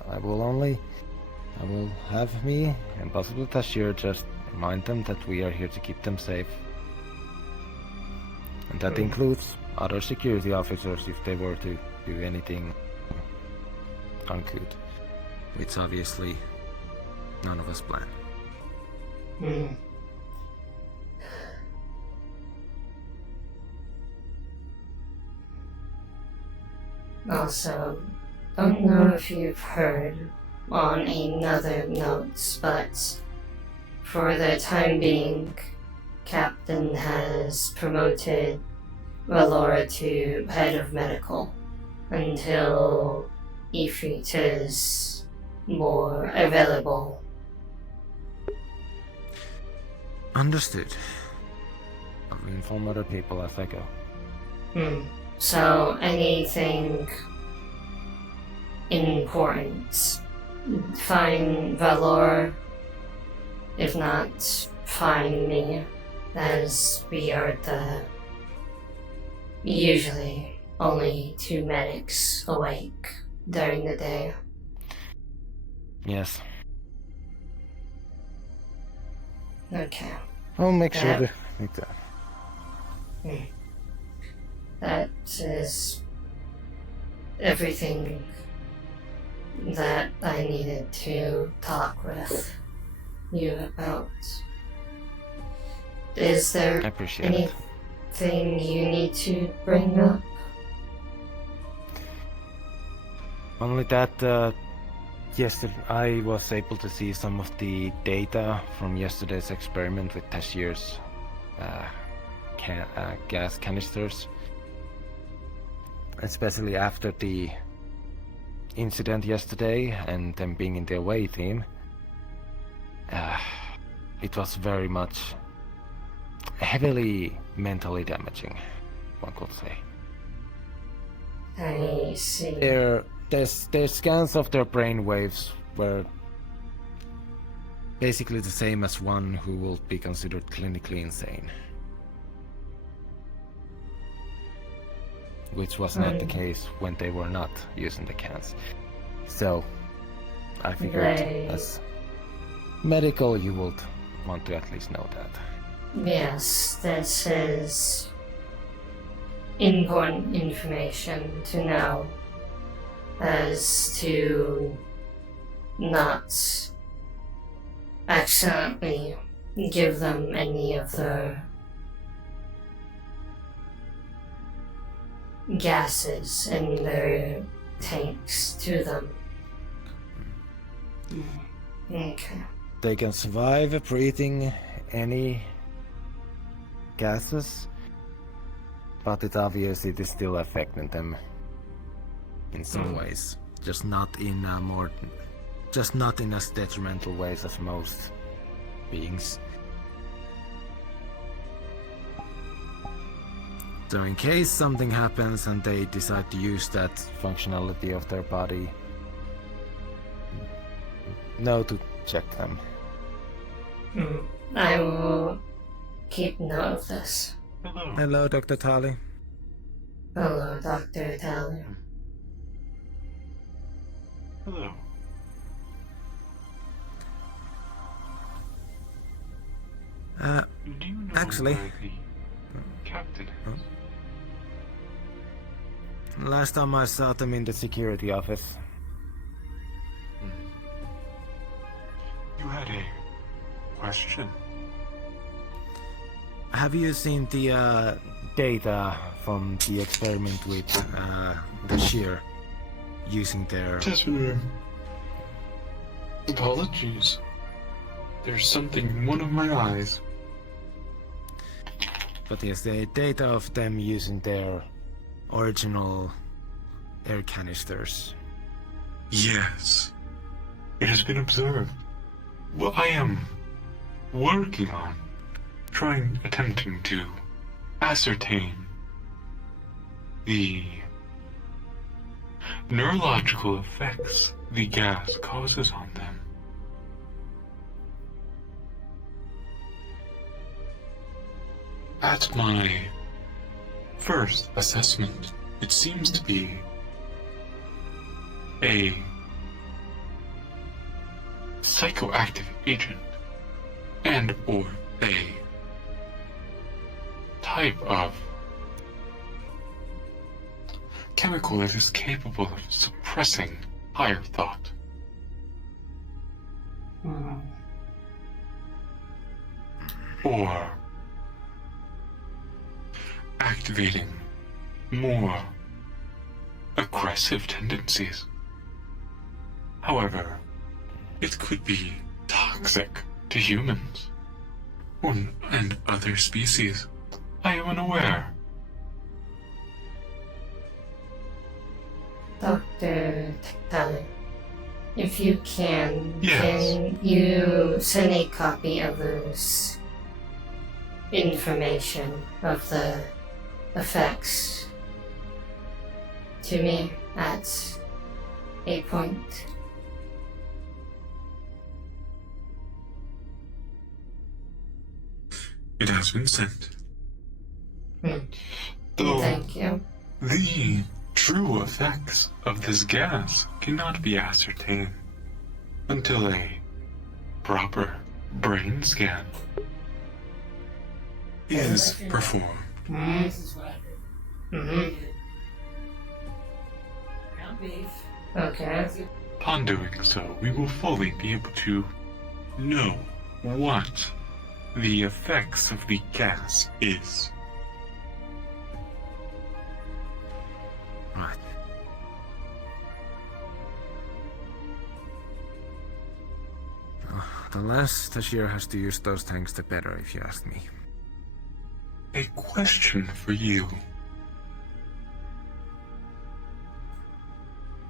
I will have me and possibly Tashir just remind them that we are here to keep them safe. And that includes other security officers if they were to do anything uncouth. Which obviously none of us plan. Also, don't know if you've heard on another note, but for the time being, Captain has promoted Valora to head of medical until Ifrit is more available. Understood. I'll inform other people as I go. So anything important, find Valor. If not, find me, as we are the usually only 2 medics awake during the day. Yes. Okay. I'll make sure to make that. That is everything that I needed to talk with you about. Is there I appreciate it. anything you need to bring up? Only that yesterday I was able to see some of the data from yesterday's experiment with Tashir's gas canisters, especially after the incident yesterday and them being in the away theme. It was very much heavily mentally damaging, one could say. I see. Their scans of their brain waves were basically the same as one who will be considered clinically insane. Which was not the case when they were not using the cans. So, I figured as medical you would want to at least know that. Yes, this is important information to know, as to not accidentally give them any of the gases in their tanks to them. Okay. They can survive breathing any gases, but it obviously is still affecting them in some ways. Just not in as detrimental ways as most beings. So in case something happens and they decide to use that functionality of their body, know to check them. I will keep note of this. Hello, Dr. Tali. Hello, Dr. Tali. Hello. Do you know actually, where the captain is? Last time I saw them in the security office. You had a question? Have you seen the data from the experiment with the shear using their... Tesla. Apologies. There's something in one of my eyes. But yes, the data of them using their original air canisters. Yes. It has been observed. What I am working on, attempting to ascertain the neurological effects the gas causes on them. At my first assessment, it seems to be a psychoactive agent and or a type of chemical that is capable of suppressing higher thought. Or activating more aggressive tendencies. However, it could be toxic to humans and other species. I am unaware. Dr. Tali, if you can, Yes. can you send a copy of this information of the effects to me at a point? It has been sent. Thank you. The true effects of this gas cannot be ascertained until a proper brain scan is performed. Okay. Upon doing so, we will fully be able to know what the effects of the gas is. Right. The less Tashir has to use those tanks, the better, if you ask me. A question for you.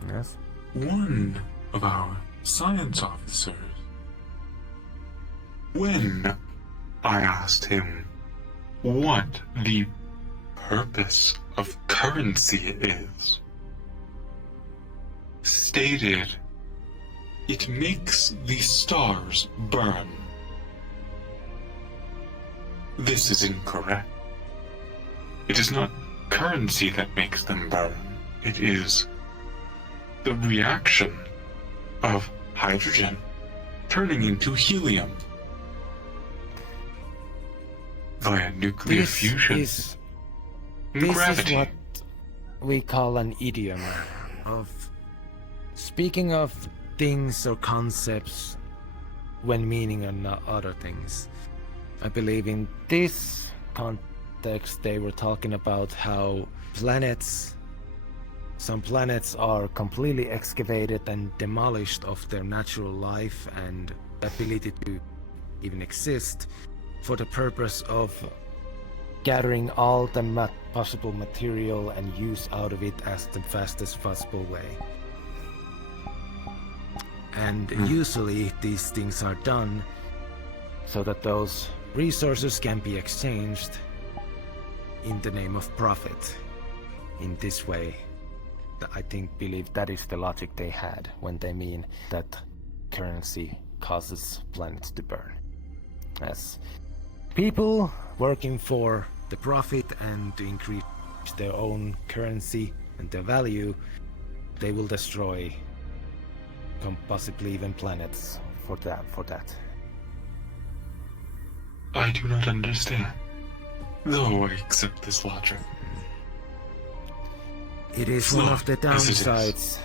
Yes? One of our science officers, when I asked him what the purpose of currency is, stated it makes the stars burn. This is incorrect. It is not currency that makes them burn. It is the reaction of hydrogen turning into helium via nuclear fusion This and gravity. is what we call an idiom of speaking of things or concepts when meaning on other things. I believe in this context they were talking about how some planets are completely excavated and demolished of their natural life and ability to even exist for the purpose of gathering all the possible material and use out of it as the fastest possible way. And usually these things are done so that those resources can be exchanged in the name of profit. In this way, I believe that is the logic they had when they mean that currency causes planets to burn. As people working for the profit and to increase their own currency and their value, they will destroy possibly even planets for that. I do not understand, though I accept this logic. It is one of the downsides.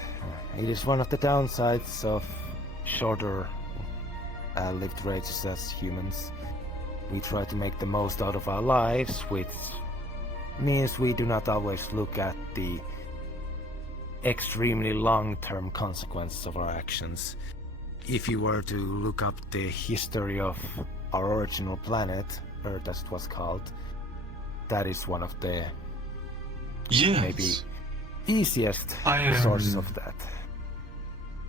It is one of the downsides of shorter lived races as humans. We try to make the most out of our lives, which means we do not always look at the extremely long-term consequences of our actions. If you were to look up the history of our original planet, Earth as it was called, that is one of the maybe easiest sources of that.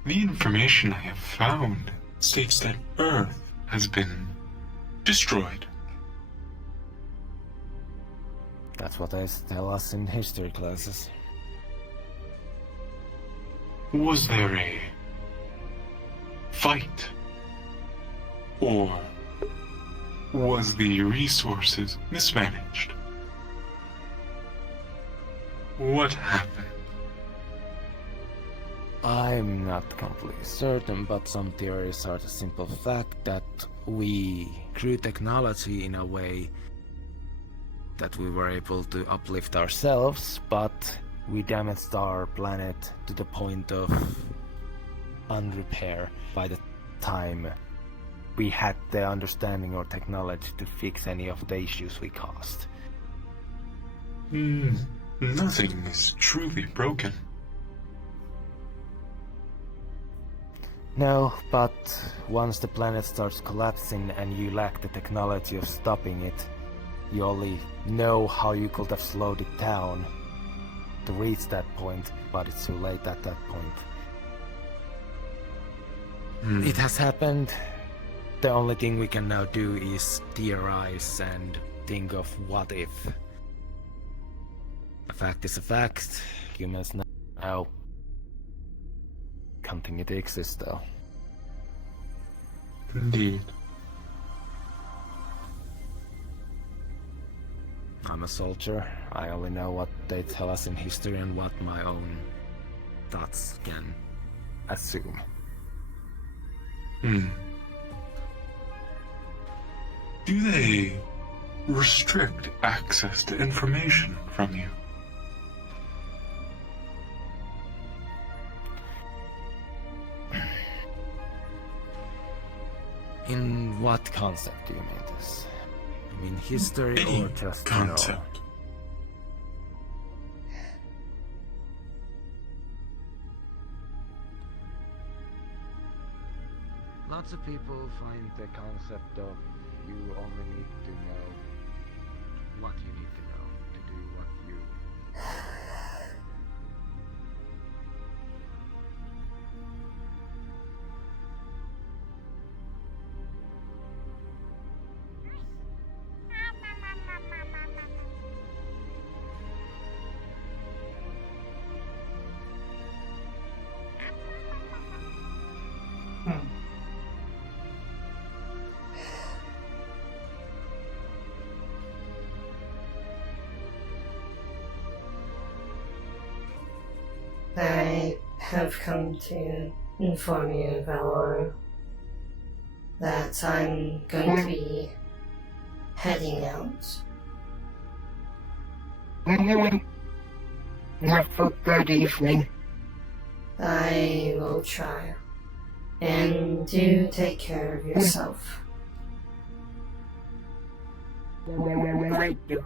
The information I have found states that Earth has been destroyed. That's what they tell us in history classes. Was there a fight? Or was the resources mismanaged? What happened? I'm not completely certain, but some theories are the simple fact that we grew technology in a way that we were able to uplift ourselves, but we damaged our planet to the point of unrepair by the time we had the understanding or technology to fix any of the issues we caused. Nothing is truly broken. No, but once the planet starts collapsing and you lack the technology of stopping it, you only know how you could have slowed it down to reach that point, but it's too late at that point. It has happened. The only thing we can now do is theorize and think of what if. A fact is a fact. Humans now continue to exist though. Indeed. I'm a soldier. I only know what they tell us in history and what my own thoughts can assume. Do they restrict access to information from you? In what concept do you mean this? You mean history Any or just concept. Lots of people find the concept of you only need to know what you need to know to do what you. I have come to inform you, Valor, that I'm going to be heading out. Have a good evening. I will try. And do take care of yourself. Thank you.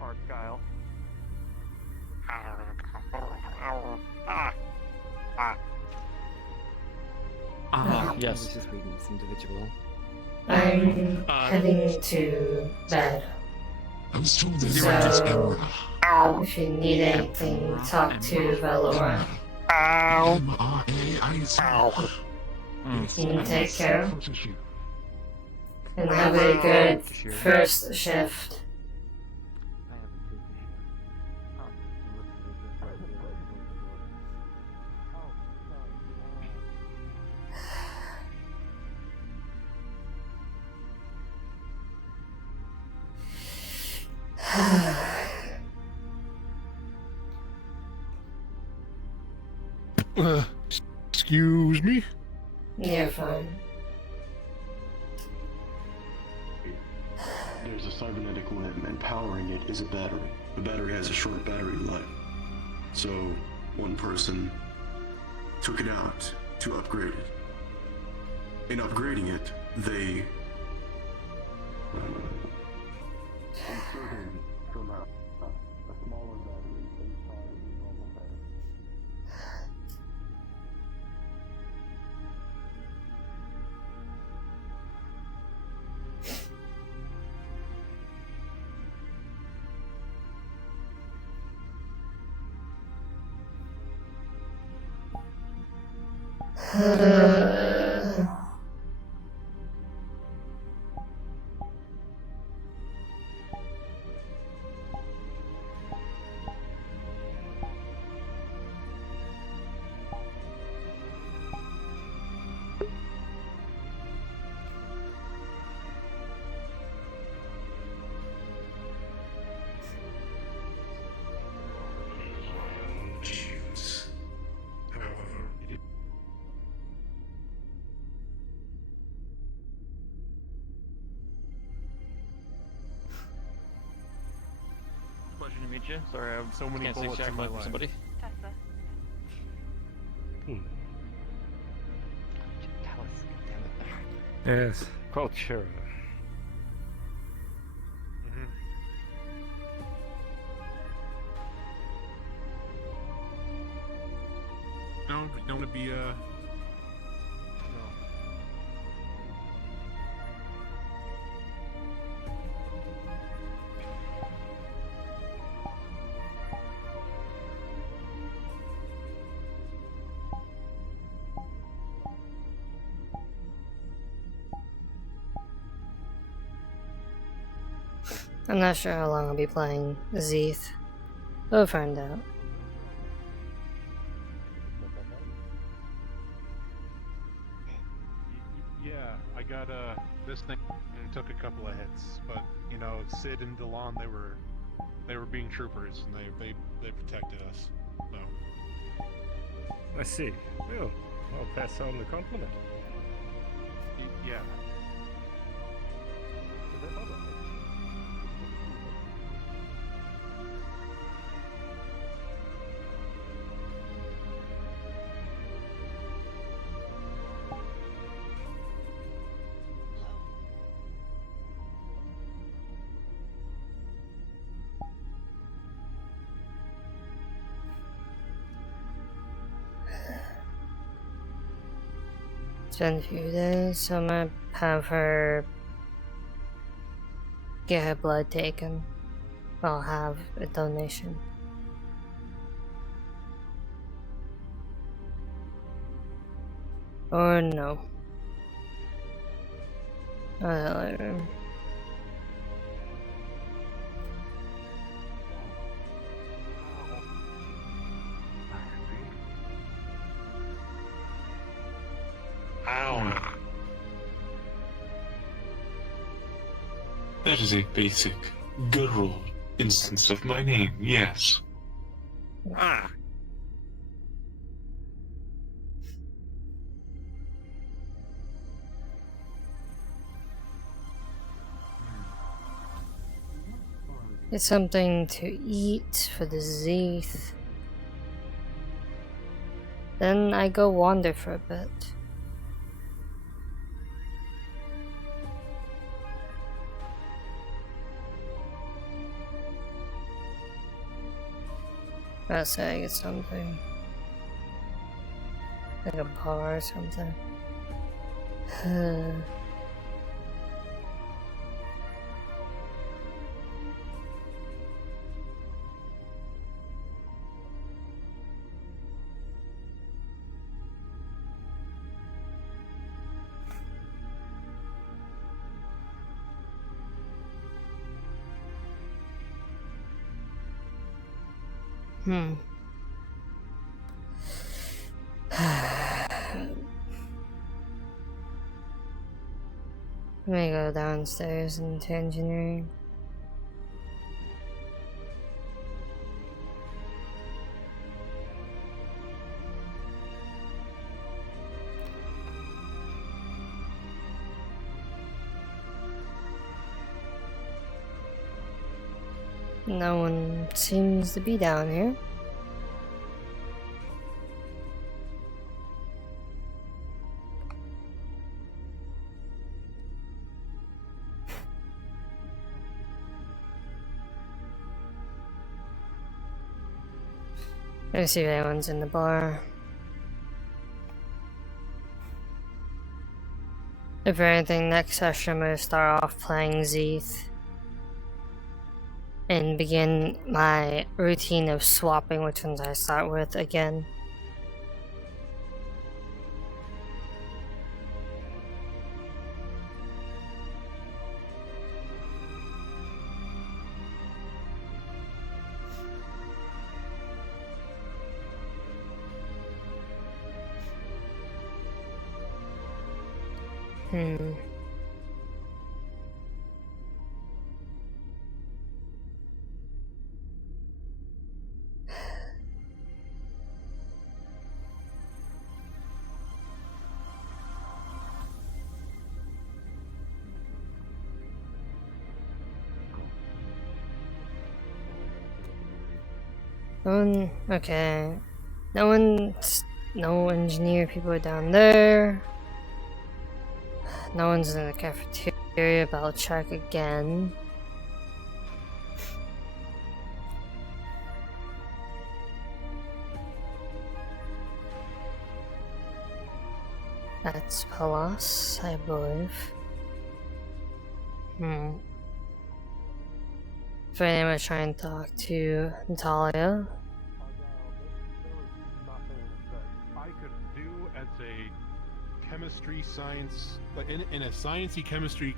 Argyle. Yes. Just reading this individual. I'm heading to bed. I was told that So, they were just error. if you need anything, talk to Valor. Take care. And have a good first shift. Excuse me? You're fine. There's a cybernetic limb, and powering it is a battery. The battery has a short battery life. So, one person took it out to upgrade it. In upgrading it, they inserted from a smaller battery inside the normal battery. Pleasure to meet you. Sorry, I have so many Can't see bullets in my exactly line. somebody. Yes. Culture. No, you don't want to be I'm not sure how long I'll be playing Zith. We'll find out. Yeah, I got this thing and took a couple of hits, but you know, Sid and Delon, they were being troopers and they protected us. So I see. Well, I'll pass on the compliment. Yeah. It's been a few days, so I'm gonna have her get her blood taken. I'll have a donation. Or no. Later. Ow. That is a basic, guttural instance of my name, yes. Ah. Get something to eat for the Zith. Then I go wander for a bit. I'll say I get something. Like a bar or something. Let me go downstairs into engineering. No one seems to be down here. Let's see if anyone's in the bar. If anything, next session I'm going to start off playing Zith and begin my routine of swapping which ones I start with again. Okay. No engineer people are down there. No one's in the cafeteria, but I'll check again. That's Palas, I believe. So I'm gonna try and talk to Natalia. I could do as a chemistry science, like in a sciencey chemistry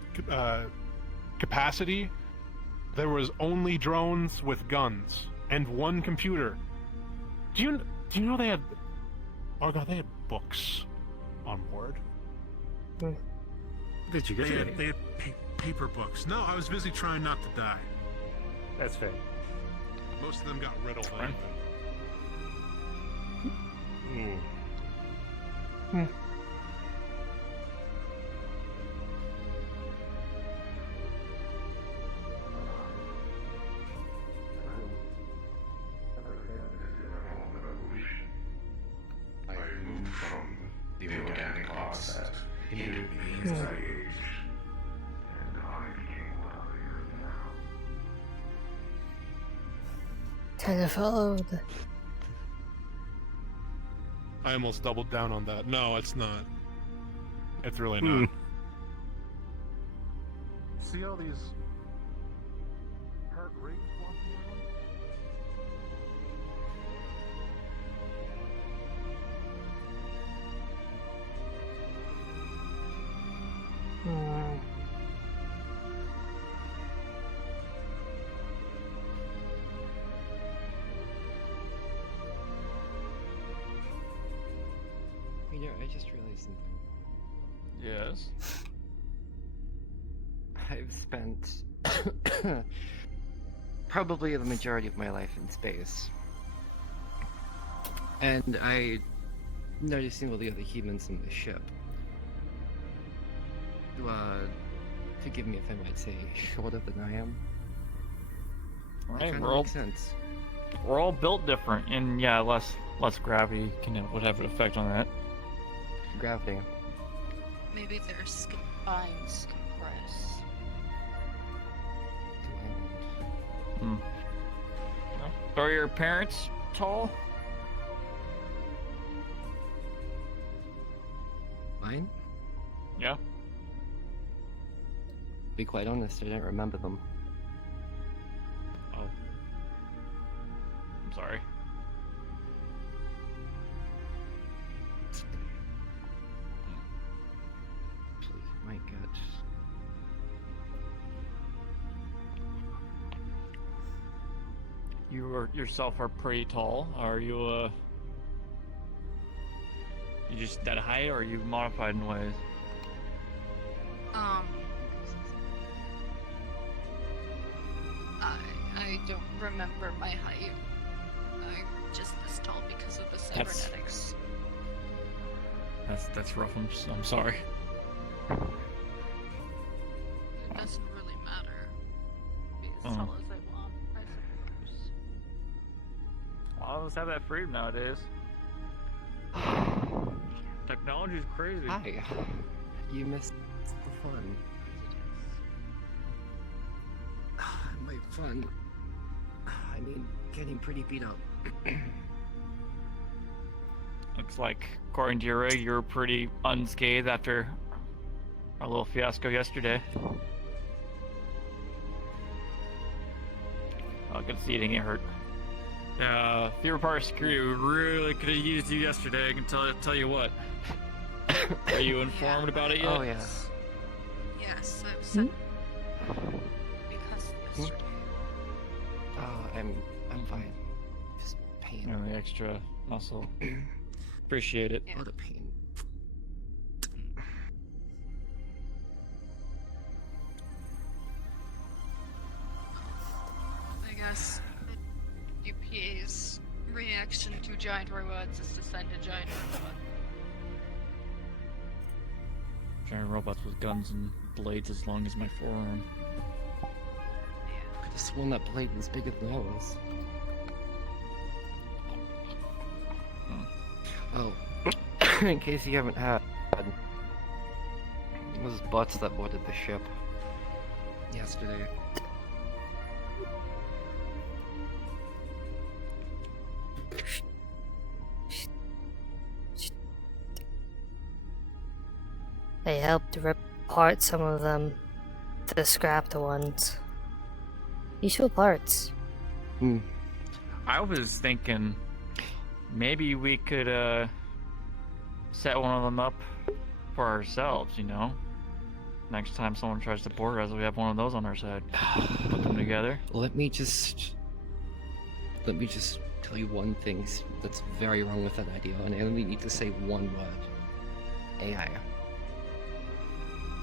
capacity, there was only drones with guns and one computer. Do you know they had... Oh god, they had books on board. Did you get They had paper books. No, I was busy trying not to die. That's fair. Most of them got riddled anyway. I moved from the organic parts that hindered me as I aged, and I became what I am now. Kind of followed. I almost doubled down on that. No, it's not. It's really not. See all these hurt rigs walking around? You know, I just realized something. Yes. I've spent probably the majority of my life in space. And I noticing all the other humans in the ship. Forgive me if I might say shorter than I am. Right, It we're all, makes sense. we're all built different, and yeah, less gravity would have an effect on that. Gravity. Maybe their spines compress. Hmm. Are your parents tall? Mine? Yeah. To be quite honest, I don't remember them. Oh. I'm sorry. My God. You yourself are pretty tall. Are you you just that height, or are you modified in ways? I don't remember my height. I'm just this tall because of the cybernetics. That's rough. I'm sorry. It doesn't really matter. Be as tall as I want, I suppose. All of us have that freedom nowadays. Technology's crazy. Hi. You missed the fun. My fun. I mean, getting pretty beat up. Looks like, according to your rig, you were pretty unscathed after our little fiasco yesterday. Oh, I can see you didn't get hurt. If you were part of security, we really could have used you yesterday. I can tell you what. Are you informed about it yet? Oh yeah. Yes, I've sent because yesterday. I'm fine. Just pain. You know, the extra muscle. Appreciate it. A lot of pain. I guess UPA's reaction to giant robots is to send a giant robot. Giant robots with guns and blades as long as my forearm. Could have sworn that blade was bigger than ours. Oh, in case you haven't had, it was bots that boarded the ship yesterday. They helped rip apart some of them to scrap the ones. Useful parts. I was thinking maybe we could set one of them up for ourselves, you know? Next time someone tries to board us, we have one of those on our side. Put them them together. Let me just tell you one thing that's very wrong with that idea, and I only need to say one word. AI.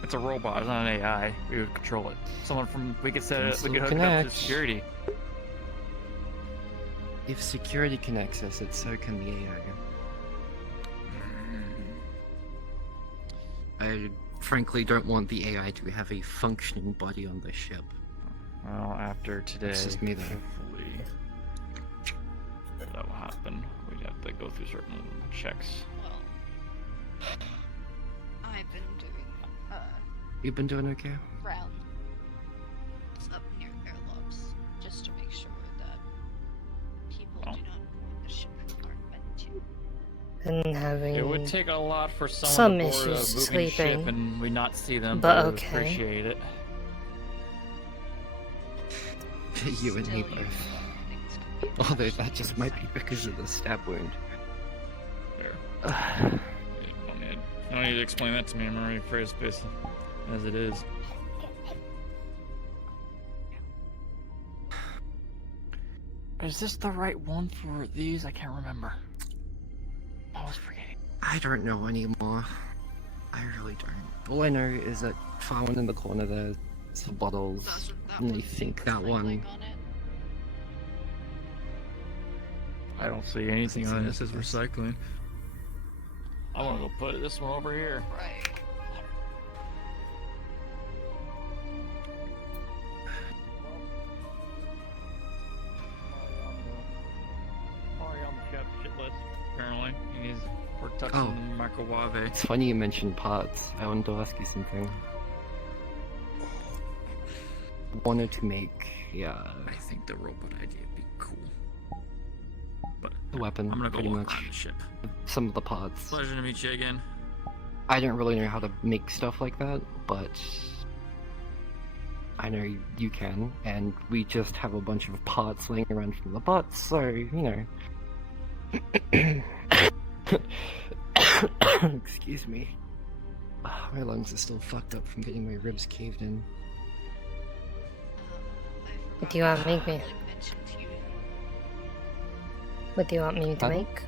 It's a robot. It's not an AI. We would control it. We could set it. We could hook it up to Connect. security. If security can access it, so can the AI. I frankly don't want the AI to have a functioning body on the ship. Well, after today, That's just me, though. hopefully that will happen. We'd have to go through certain checks. Well, I've been doing You've been doing okay? rounds up near airlocks just to make sure that people do not board the ship who aren't meant to. And having It would take a lot for some someone to board a issues moving sleeping, ship and we not see them, but I would okay. appreciate it. You and me both. Although that just might be because of the stab wound. There. You don't need to explain that to me. I'm already phrased as it is. Is this the right one for these? I can't remember. I was forgetting. I don't know anymore. I really don't. All I know is that far one in the corner there's some bottles, and they think that one. I don't see anything on this as recycling. I want to go put this one over here. Right. Already on the shit list, apparently. He's for touching Oh. the microwave. It's funny you mentioned parts. I wanted to ask you something. Wanted to make, I think the robot idea would be cool. But a weapon, I'm gonna go pretty walk much. on the ship. Some of the parts. Pleasure to meet you again. I don't really know how to make stuff like that, but I know you can, and we just have a bunch of parts laying around from the bots, so, you know. Excuse me. My lungs are still fucked up from getting my ribs caved in. What do you want me? What do you want me to Pardon? make?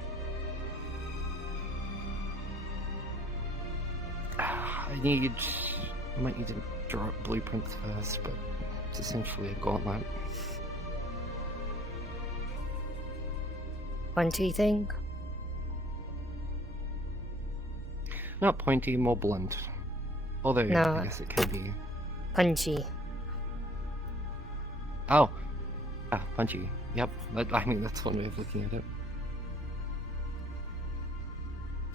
I might need to draw up blueprints first, but it's essentially a gauntlet. Punchy thing? Not pointy, more blunt. Although, No. I guess it can be. Punchy. Oh! Ah, punchy. Yep, I mean, that's one way of looking at it.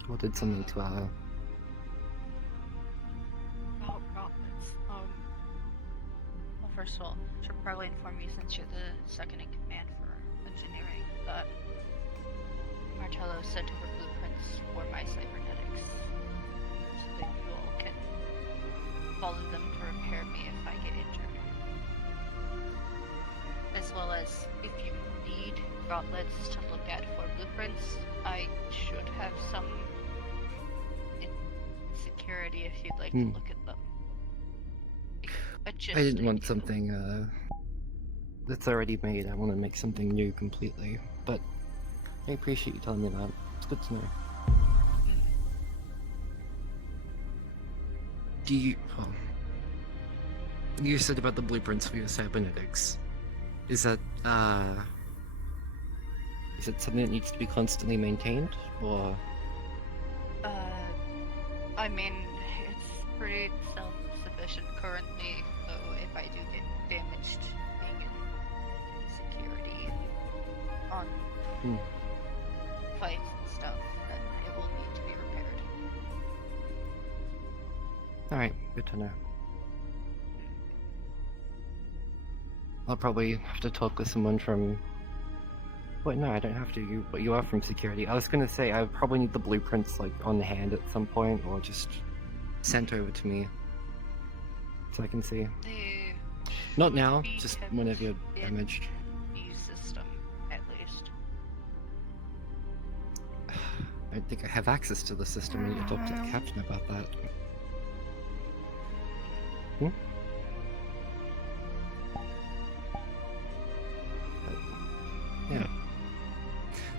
Or did something to, Oh, gauntlets. Well, first of all, I should probably inform you since you're the second in command for engineering that Martello sent over blueprints for my cybernetics so that you all can follow them to repair me if I get injured. As well as if you need gauntlets to look at for blueprints, I should have some in security if you'd like to look at them. I didn't want something, that's already made. I want to make something new completely. But I appreciate you telling me that. It's good to know. Do you... Oh. You said about the blueprints for your cybernetics. Is that, is it something that needs to be constantly maintained, or...? I mean, it's pretty self-sufficient currently, though if I do get damaged being in security and on fights and stuff, then it will need to be repaired. Alright, good to know. I'll probably have to talk with someone from... Wait, no, I don't have to. But you are from security. I was gonna say, I would probably need the blueprints, like, on hand at some point, or just sent over to me. So I can see. Not now, just whenever you're damaged. The system, at least. I don't think I have access to the system. I need to talk to the captain about that.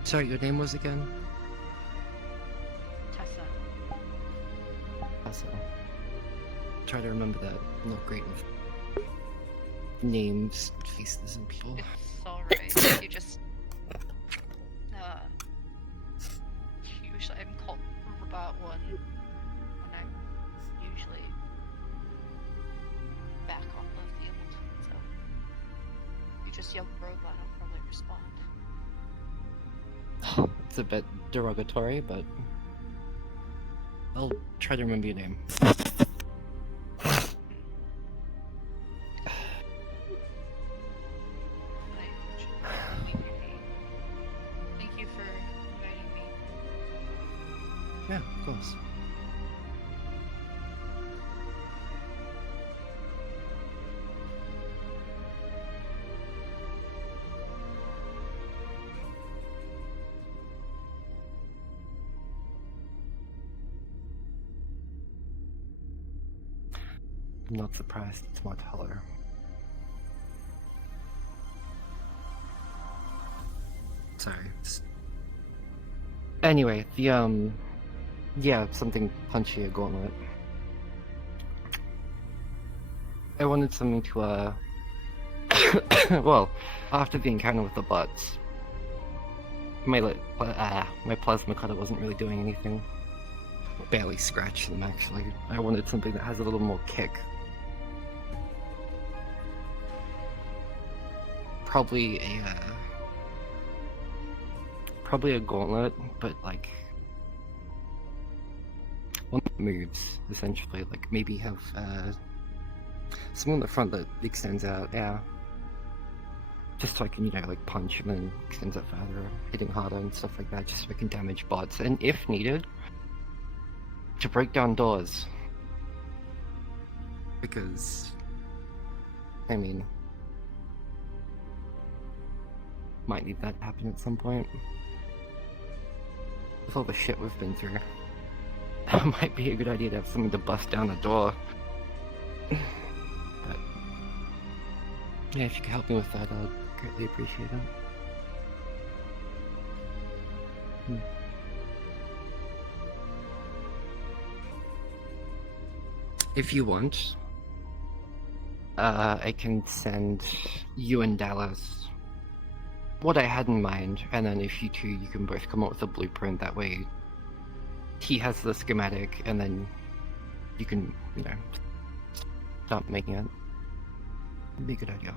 Sorry, your name was again? Tessa. Also, try to remember that. I'm not great with names, faces, and people. It's alright. You just. Usually I'm called Robot One when I'm usually back on the field, so. You just yell robot, I'll probably respond. It's a bit derogatory, but I'll try to remember your name. Thank you for inviting me. Yeah, of course. I'm not surprised it's more taller. Sorry. Anyway, the yeah, something punchy, a gauntlet. I wanted something to well, after the encounter with the bots, my plasma cutter wasn't really doing anything. Barely scratched them, actually. I wanted something that has a little more kick. Probably a gauntlet, but like one that moves, essentially. Like maybe have something on the front that extends out, yeah. Just so I can, like punch and then extends out further, hitting harder and stuff like that, just so I can damage bots, and if needed, to break down doors. Because, I mean, might need that to happen at some point. With all the shit we've been through, that might be a good idea to have something to bust down the door. But, yeah, if you could help me with that, I'd greatly appreciate it. If you want, I can send you and Dallas what I had in mind, and then if you two, you can both come up with a blueprint. That way, he has the schematic, and then you can, start making it. It'd be a good idea.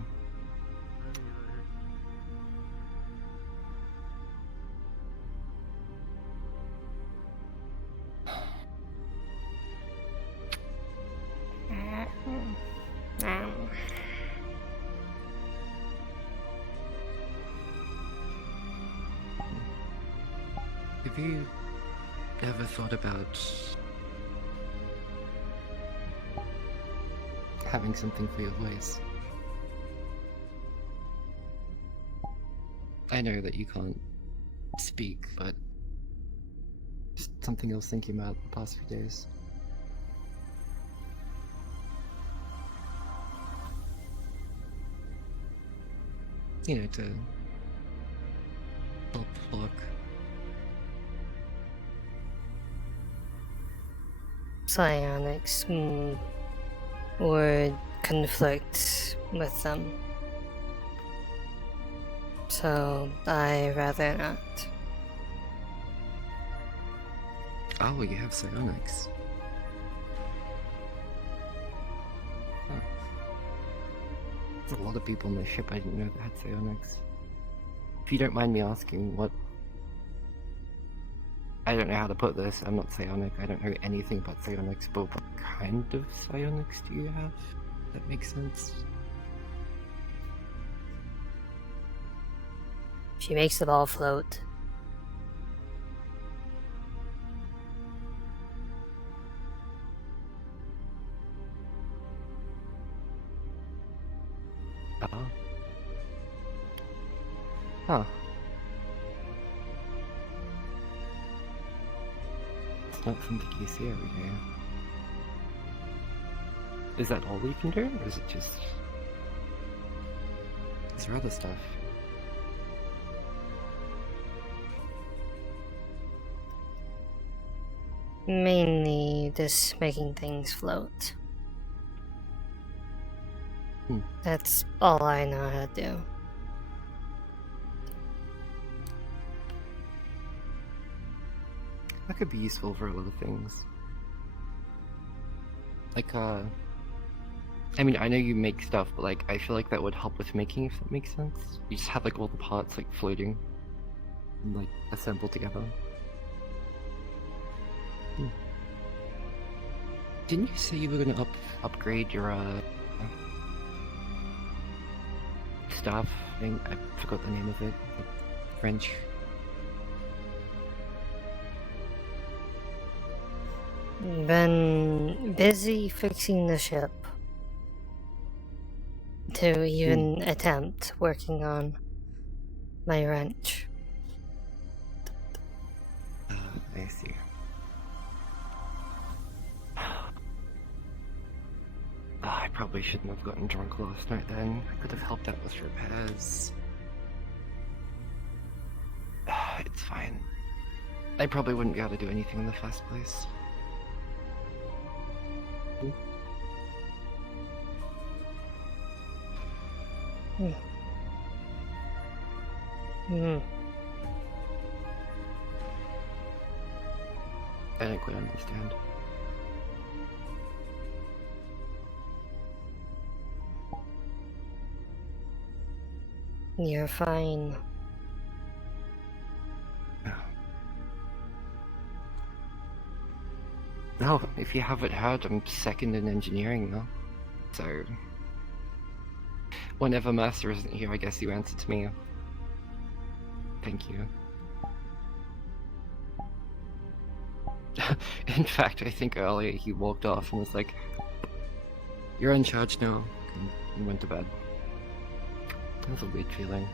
Have you ever thought about having something for your voice? I know that you can't speak, but just something I was thinking about the past few days. To help look. Psionics would conflict with them. So I rather not. Oh, you have psionics. Huh. There's a lot of people on the ship I didn't know that had psionics. If you don't mind me asking, what... I don't know how to put this, I'm not psionic, I don't know anything about psionics, but what kind of psionics do you have? That makes sense. She makes it all float. Huh. It's not something you see every day. Is that all you can do, or is it just... Is there other stuff? Mainly just making things float. That's all I know how to do. That could be useful for a lot of things. Like, I mean, I know you make stuff, but like, I feel like that would help with making, if that makes sense. You just have like all the parts like floating and like assembled together. Didn't you say you were gonna upgrade your stuff? I forgot the name of it. French. Been busy fixing the ship to even attempt working on my wrench. I see. I probably shouldn't have gotten drunk last night then. I could have helped out with repairs. It's fine. I probably wouldn't be able to do anything in the first place. I don't quite understand. You're fine. No, if you haven't heard, I'm second in engineering now. So, whenever Master isn't here, I guess you answer to me. Thank you. In fact, I think earlier he walked off and was like, "You're in charge now," and went to bed. That was a weird feeling.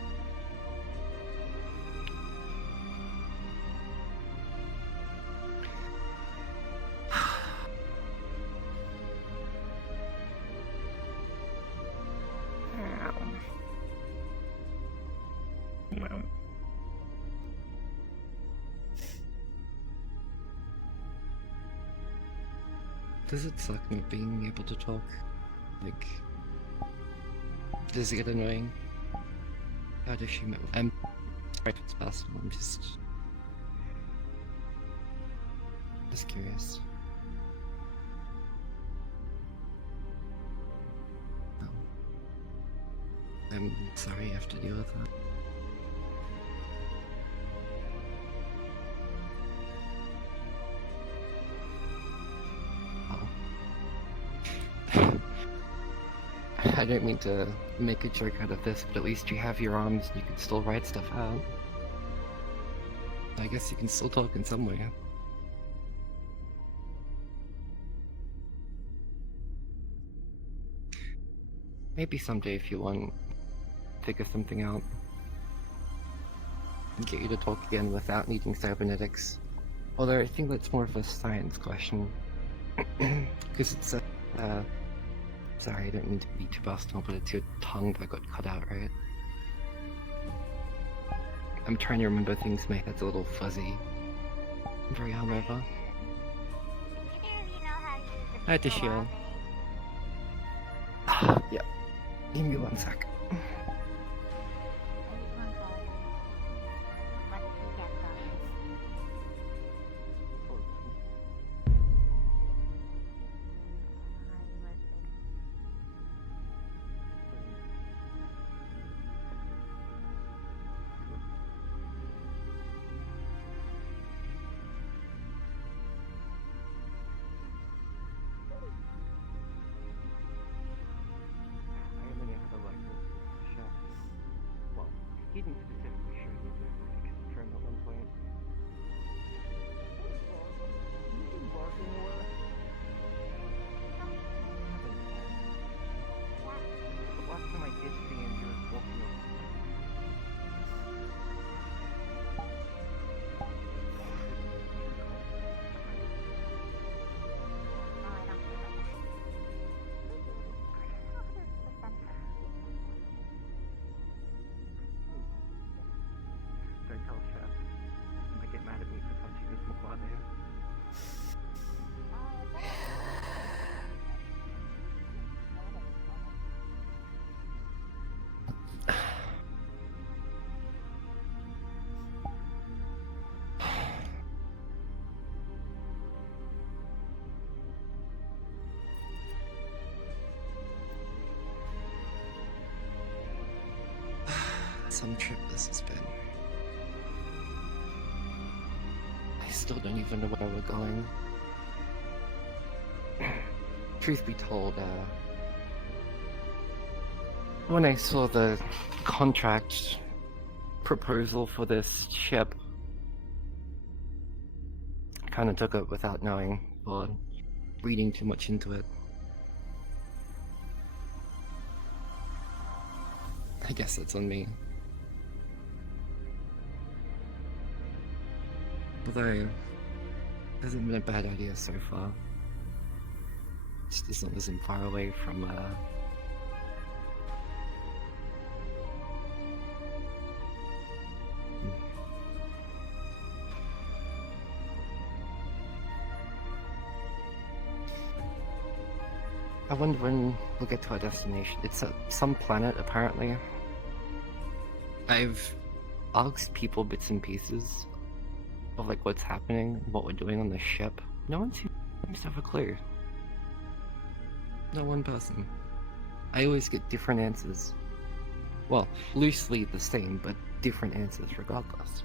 Does it suck not being able to talk? Like, does it get annoying? How does she know? I'm sorry if it's possible, I'm just curious. No. I'm sorry you have to deal with that. I don't mean to make a joke out of this, but at least you have your arms and you can still write stuff out. I guess you can still talk in some way. Maybe someday if you want, figure something out. And get you to talk again without needing cybernetics. Although I think that's more of a science question. Because it's a... Sorry, I don't mean to be too personal, but it's your tongue that got cut out, right? I'm trying to remember things, my head's a little fuzzy. I'm very hungover. Hi, Tishio. Yeah. Give me 1 sec. He didn't specifically show me the extra at one point. The last time I did see him, he was walking up. some trip this has been. I still don't even know where we're going. Truth be told, when I saw the contract proposal for this ship, I kind of took it without knowing or reading too much into it. I guess that's on me. Although, it hasn't been a bad idea so far. Just as long as I'm far away from, I wonder when we'll get to our destination. It's some planet, apparently. I've asked people bits and pieces of like what's happening, what we're doing on the ship. No one seems to have a clue. No one person. I always get different answers. Well, loosely the same, but different answers regardless.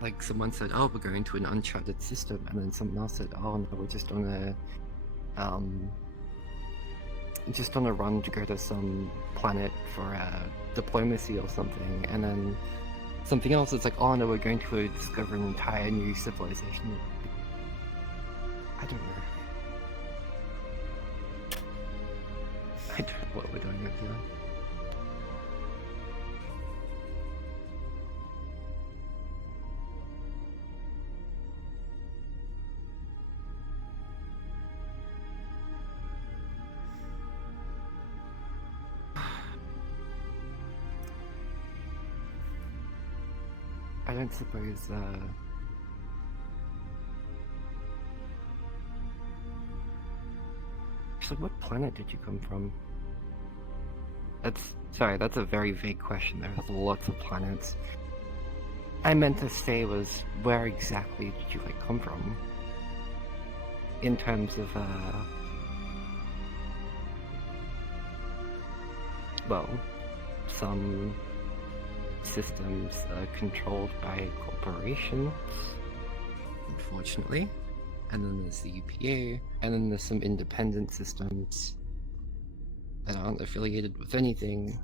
Like someone said, oh, we're going to an uncharted system, and then someone else said, oh no, we're just on a run to go to some planet for diplomacy or something, and then something else is like, oh no, we're going to discover an entire new civilization. I don't know. I don't know what we're doing up here. I don't suppose, actually, what planet did you come from? Sorry, that's a very vague question. There's lots of planets. I meant to say was, where exactly did you, like, come from? In terms of, well, some systems are controlled by corporations, unfortunately, and then there's the UPA, and then there's some independent systems that aren't affiliated with anything,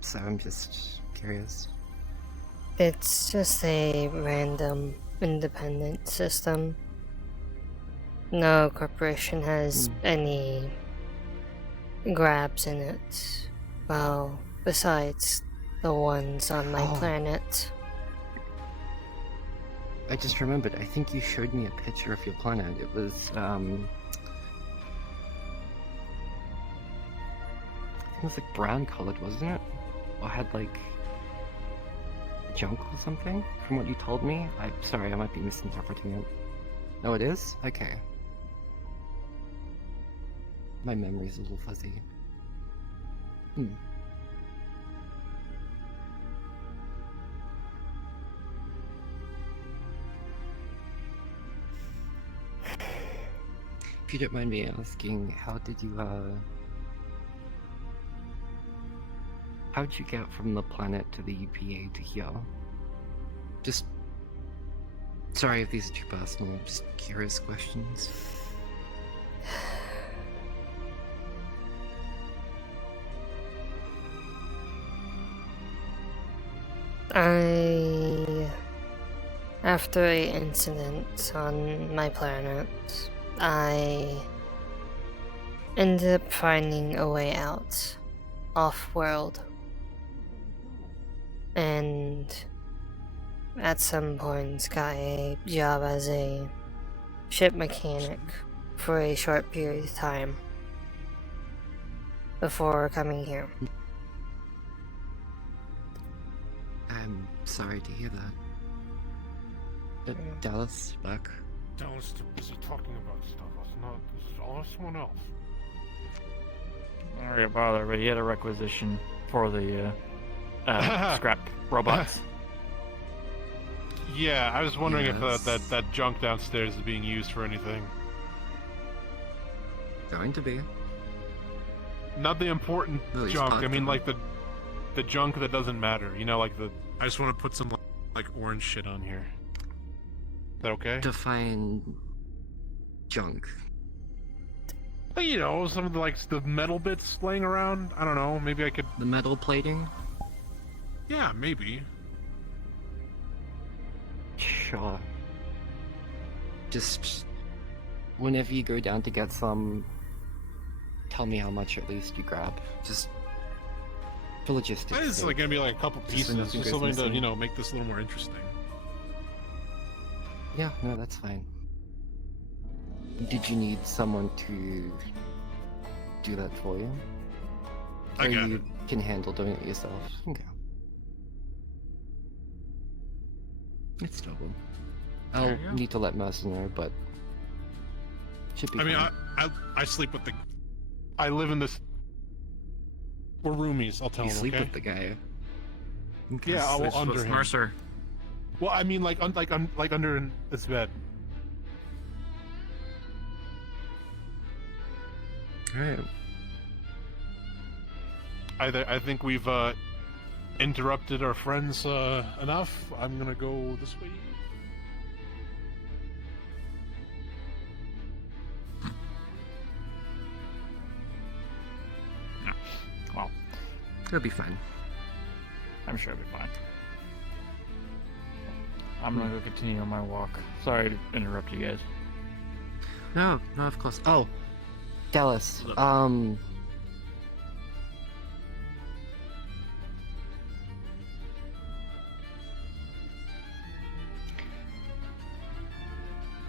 so I'm just curious. It's just a random independent system. No corporation has any grabs in it. Well, besides the ones on my planet. I just remembered, I think you showed me a picture of your planet. It was, I think it was like brown colored, wasn't it? Or had like junk or something, from what you told me? I'm sorry, I might be misinterpreting it. No, it is? Okay. My memory's a little fuzzy. If you don't mind me asking, how did you get from the planet to the UPA to here? Just... sorry if these are too personal, just curious questions. After an incident on my planet, I ended up finding a way out, off-world. And at some point got a job as a ship mechanic for a short period of time before coming here. I'm sorry to hear that. Dallas, back. Dallas too busy talking about stuff. This is all someone else. Not really bother, but he had a requisition for the scrap robots. Yeah, I was wondering if that junk downstairs is being used for anything. going to be. Not the important No, he's junk. not I mean, gonna- like the junk that doesn't matter. You know, like the. I just want to put some like orange shit on here. Is that okay? Define junk. Well, you know, some of the like the metal bits laying around. I don't know. Maybe I could. The metal plating? Yeah, maybe. Sure. Just whenever you go down to get some, tell me how much at least you grab. Just for logistics. It's like gonna be like a couple Just so pieces, nothing just goes something to missing. make this a little more interesting. Yeah, no, that's fine. Did you need someone to do that for you? I or got you can handle doing it yourself? Okay. It's doable. I'll There you go. need to let Mercer know, but should be I mean, fine. I sleep with the. I live in this. We're roomies. I'll tell You him. sleep okay? with the guy. Yeah, I will Sleeps under with him. Mercer. Well, I mean, like under in this bed. Alright. I think we've interrupted our friends enough. I'm gonna go this way. Well, It'll be fine. I'm sure it'll be fine. I'm gonna go continue on my walk. Sorry to interrupt you guys. No, of course. Oh, Dallas.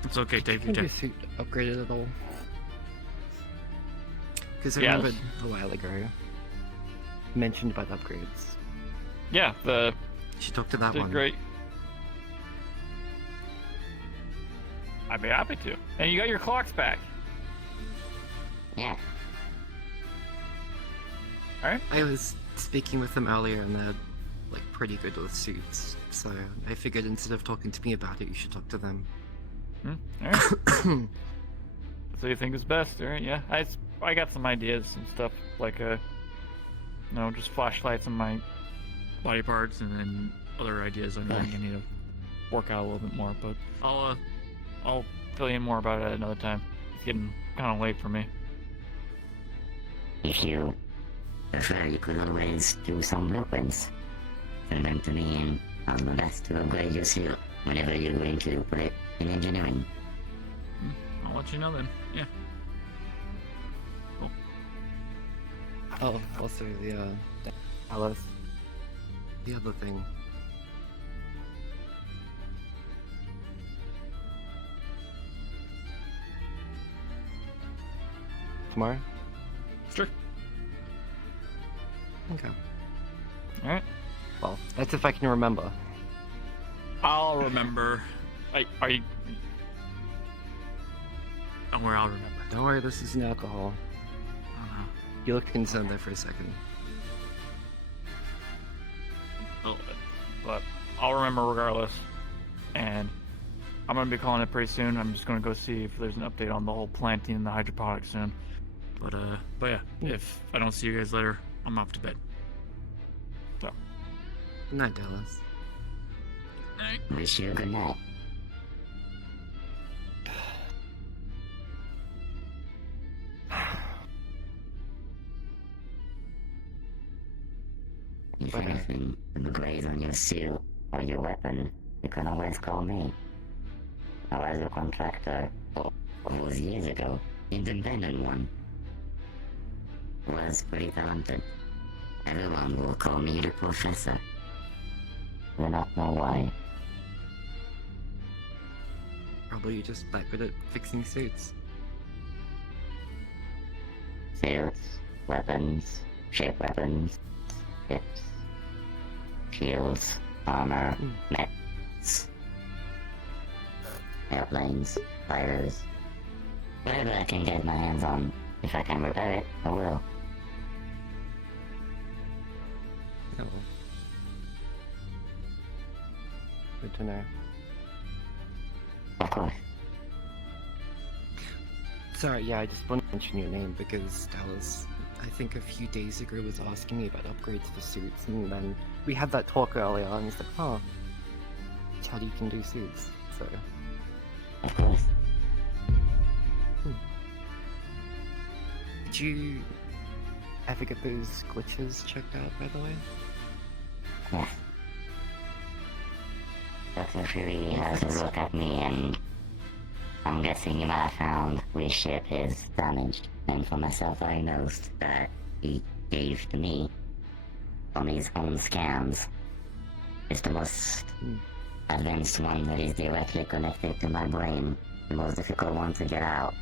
It's okay, take your Can your time. suit upgraded at all? Because I Yes. remembered a while ago mentioned about upgrades. Yeah, the. She talked to that did one. great. I'd be happy to. And you got your clocks back. Yeah. Alright. I was speaking with them earlier and they're like pretty good with suits. So I figured instead of talking to me about it, you should talk to them. Alright. So you think is best, alright? Yeah. I got some ideas and stuff like just flashlights on my body parts and then other ideas I think I need to work out a little bit more, but I'll fill you in more about it at another time. It's getting kind of late for me. If you prefer, you could always do some blueprints. Send them to me and I'll do my best to upgrade your suit whenever you're going to put it in engineering. I'll let you know then. Yeah. Cool. Oh, also the Alice. The other thing. Tomorrow? Sure. Okay. Alright. Well, that's if I can remember. I'll remember. Are you? Don't worry, I'll remember. Don't worry, this isn't alcohol. You looked concerned there for a second. A little bit. But I'll remember regardless. And I'm gonna be calling it pretty soon. I'm just gonna go see if there's an update on the whole planting and the hydroponics soon. But yeah, if I don't see you guys later, I'm off to bed. So. Good night, Dallas. Wish you a good night. If anything, the graze on your suit or your weapon, you can always call me. I was a contractor all those years ago, independent one. Was pretty talented. Everyone will call me the professor. Do not know why. Probably you're just that good at fixing suits. Suits, weapons, shape weapons, hips, shields, armor, mechs, airplanes, fighters. Whatever I can get my hands on, if I can repair it, I will. Oh. Good to know. Of course. Sorry, yeah, I just want to mention your name because Dallas, I think a few days ago, was asking me about upgrades for suits, and then we had that talk earlier, and he's like, "Huh, Charlie can do suits." So. Of course. Did you ever get those glitches checked out, by the way? Yes. Dr. Fury has a look at me, and I'm guessing you might have found which ship is damaged. And for myself, I noticed that he gave to me on his own scans. It's the most advanced one that is directly connected to my brain. The most difficult one to get out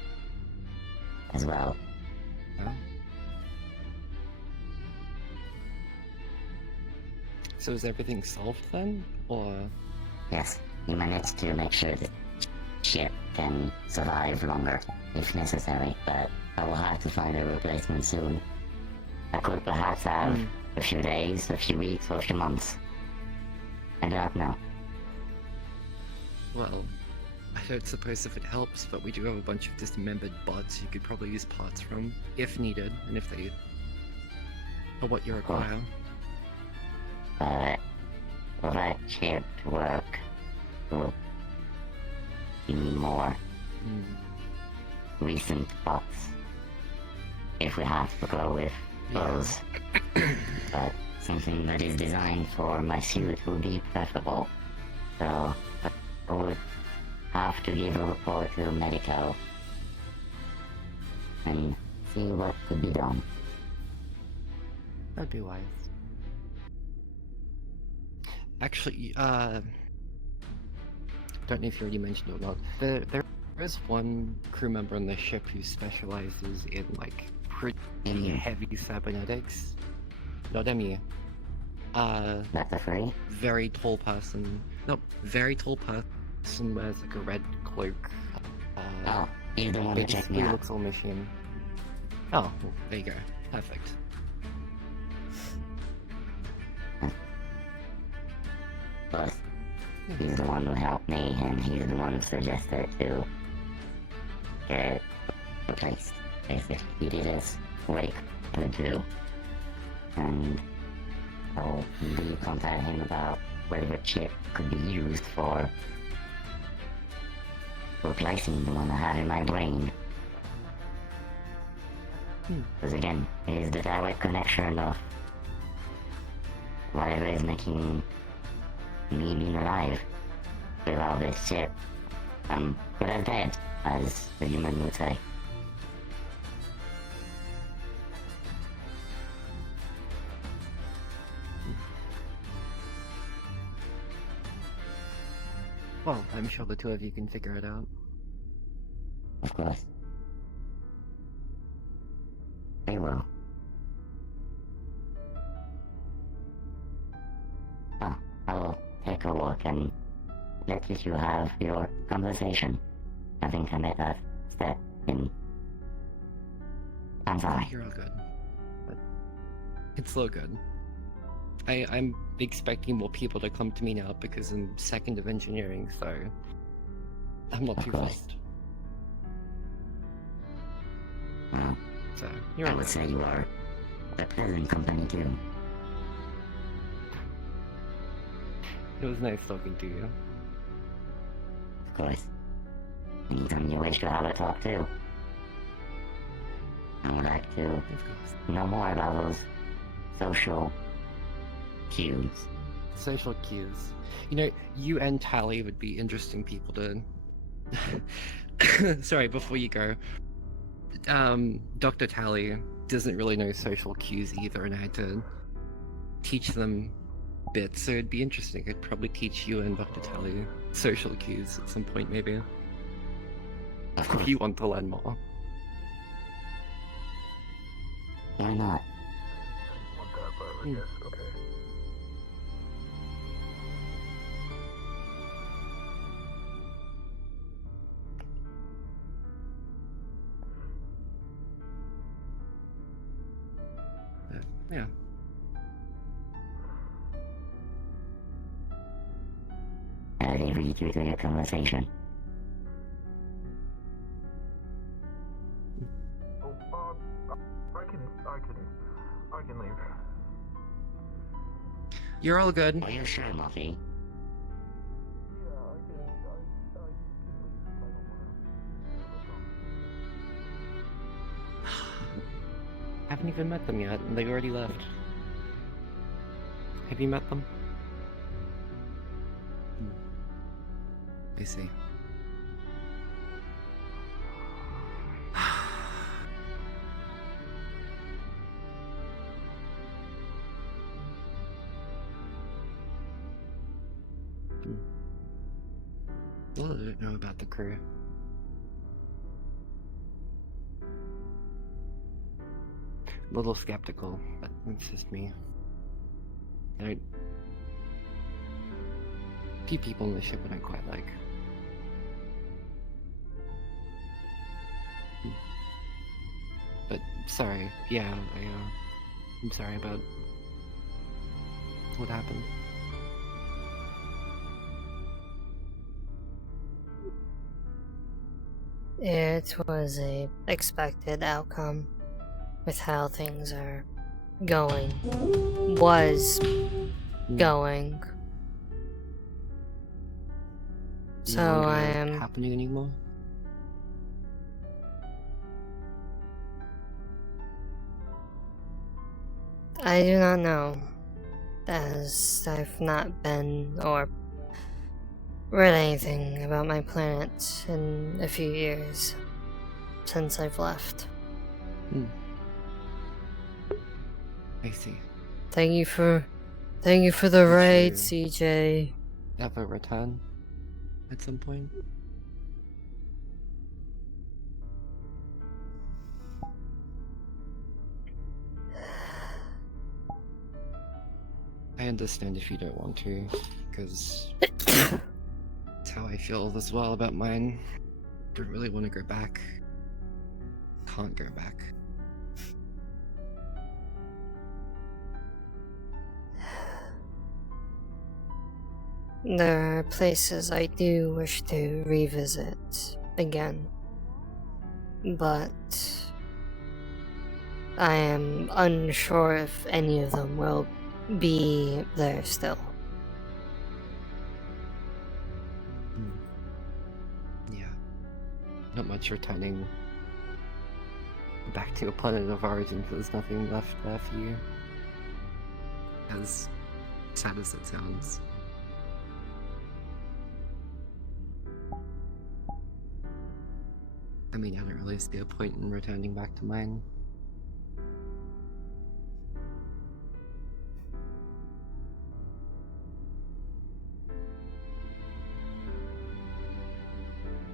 as well. Oh. So is everything solved then, or? Yes, he managed to make sure the ship can survive longer, if necessary, but I will have to find a replacement soon. I could perhaps have a few days, a few weeks, or a few months. I don't know. Well, I don't suppose if it helps, but we do have a bunch of dismembered bots you could probably use parts from, if needed, and if they are what you require. But for that chip to work, we need more recent bots. If we have to go with those. But something that is designed for my suit would be preferable. So I would have to give a report to Medico and see what could be done. That'd be wise. Actually, don't know if you already mentioned it or not. There is one crew member on the ship who specializes in like pretty heavy cybernetics. Not Emmy. That's free? Very tall person. Nope, very tall person wears like a red cloak. Oh, he's the one who checked me out. Looks all machine. Oh, well, there you go. Perfect. But he's the one who helped me, and he's the one who suggested to get it replaced. Basically, he did his what he could do, and I'll be contact him about whether the chip could be used for replacing the one I have in my brain. Because again, it is the direct connection of whatever is making me being alive. Without this chip, I'm good as dead, as the human would say. Well, I'm sure the two of you can figure it out. Of course. They will. Oh, I will take a walk and let you have your conversation. I think I made that step in. I'm sorry. You're all good. But it's all good. I'm expecting more people to come to me now because I'm second of engineering, so I'm not too fussed. Well, so you're I would say you are a pleasant company too. It was nice talking to you. Of course. Anytime you wish to have a talk too. I would like to know more about those social cues. Social cues. You know, you and Tally would be interesting people to... Sorry, before you go. Dr. Tally doesn't really know social cues either, and I had to teach them bits, so it'd be interesting. I'd probably teach you and Dr. Tally social cues at some point, maybe. If you want to learn more. Why not? Yeah. How did they read you through your conversation? I can leave. You're all good. Are you sure, Muffy? Haven't even met them yet, and they already left. Have you met them? I see. What do I know about the crew? A little skeptical, but it's just me. Few people in the ship I don't quite like. But sorry, yeah, I'm sorry about what happened. It was a expected outcome with how things are going. Was going. So No I longer am happening anymore. I do not know, as I've not been or read anything about my planet in a few years since I've left. I see. Thank you for the raid, CJ. Ever return at some point? I understand if you don't want to, because it's how I feel as well about mine. Don't really want to go back. Can't go back. There are places I do wish to revisit again, but I am unsure if any of them will be there still. Yeah. Not much returning back to a planet of origin if there's nothing left there for you. As sad as it sounds. I mean, I don't really see a point in returning back to mine.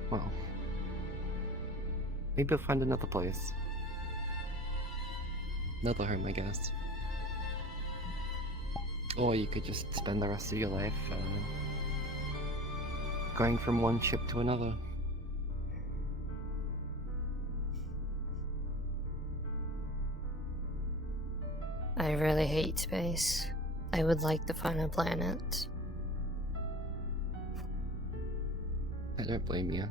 Well, maybe I'll find another place. Another home, I guess. Or you could just spend the rest of your life going from one ship to another. I really hate space. I would like to find a planet. I don't blame you.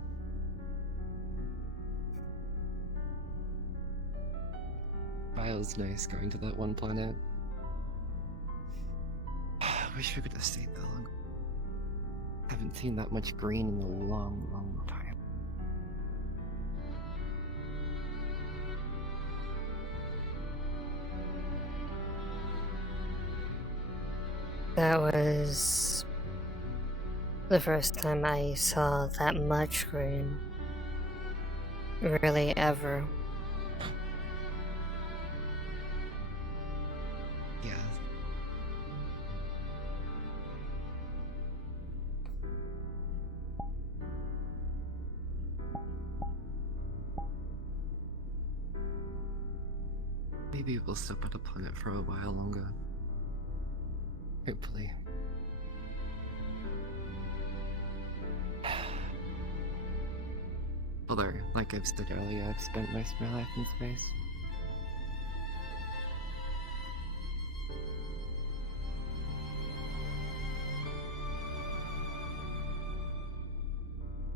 Bio's nice going to that one planet. I wish we could have stayed that long. Haven't seen that much green in a long, long time. That was the first time I saw that much green. Really, ever. Yeah. Maybe we'll stop at a planet for a while longer. Hopefully. Although, like I've said earlier, I've spent most of my life in space.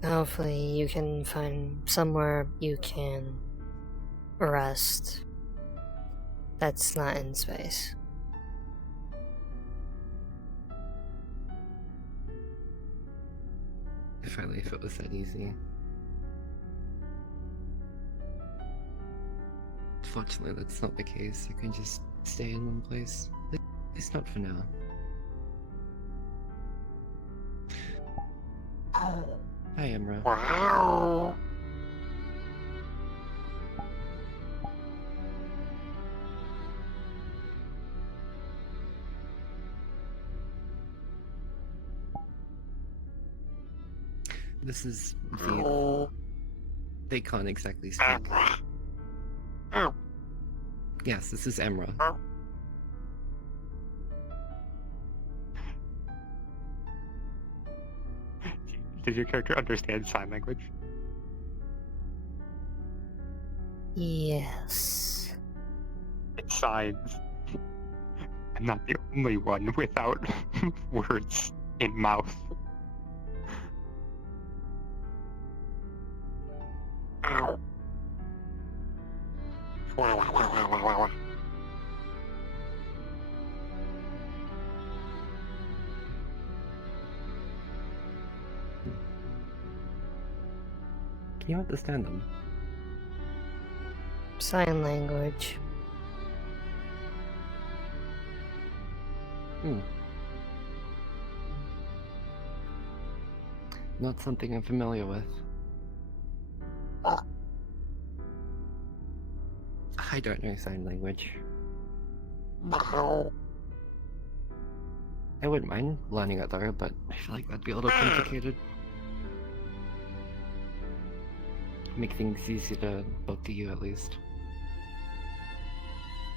Hopefully you can find somewhere you can rest That's not in space. If only if it was that easy. Fortunately, that's not the case. I can just stay in one place. At least not for now. Hi, Emra. Wow. This is Zith. They can't exactly speak. Yes, this is Emra. Does your character understand sign language? Yes. It's signs. I'm not the only one without words in mouth. Ow. Can you understand them? Sign language. Not something I'm familiar with. I don't know sign language. I wouldn't mind learning it though, but I feel like that'd be a little complicated. Make things easier to book to you at least.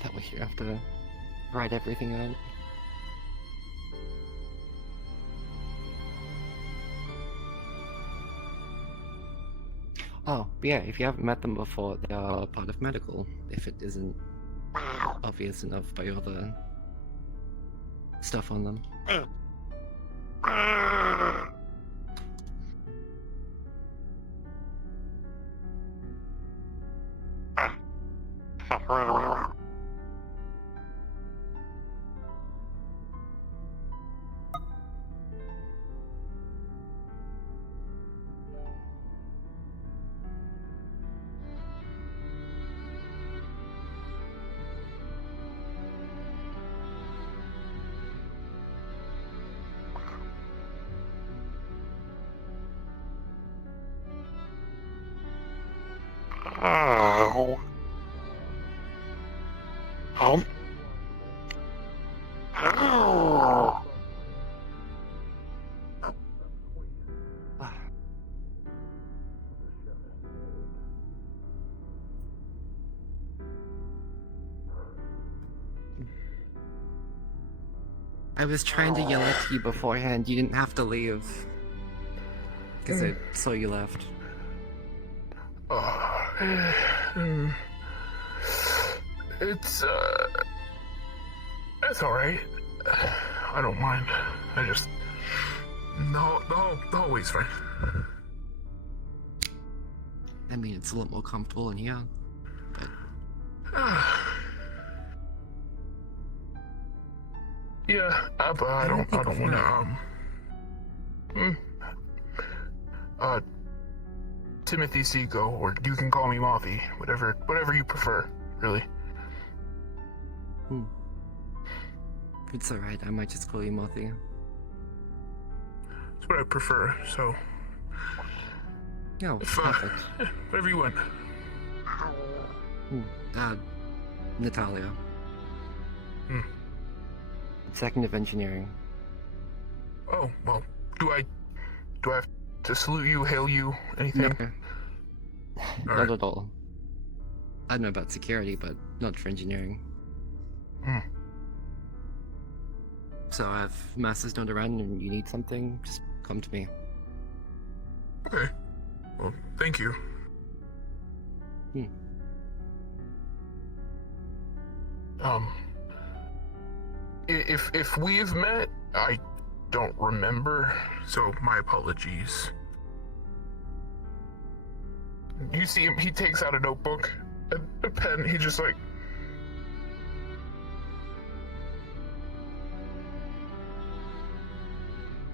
That way you have to write everything out. Oh, yeah, if you haven't met them before, they are part of medical, if it isn't obvious enough by all the stuff on them. Ow. Ow. Ow. I was trying to yell at you beforehand, you didn't have to leave. Because I saw you left. It's alright. I don't mind. I just... The hallway's fine. I mean, it's a lot more comfortable in here, but... Yeah, but I don't wanna, Timothy Seago, or you can call me Mothy, whatever you prefer, really. It's alright, I might just call you Mothy. It's what I prefer, so... Yeah, if, perfect. Whatever you want. Natalia. Second of engineering. Oh, well, do I have to salute you, hail you, anything? No. Not at all. I don't know about security, but not for engineering. So if Master's not around and you need something, just come to me. Okay. Well, thank you. If we've met, I don't remember, so my apologies. You see him, he takes out a notebook, a pen, he just like...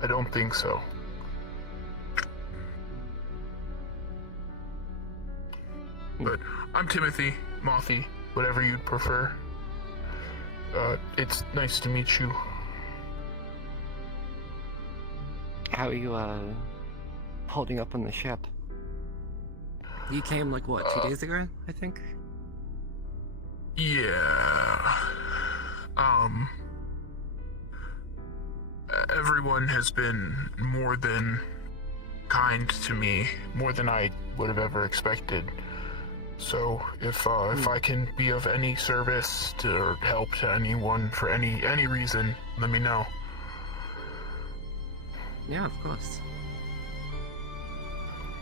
I don't think so. But I'm Timothy, Mothy, whatever you'd prefer. It's nice to meet you. How are you, holding up on the ship? You came, like, what, 2 days ago, I think? Yeah. Everyone has been more than kind to me, more than I would have ever expected. So if I can be of any service or help to anyone for any reason, let me know. Yeah, of course.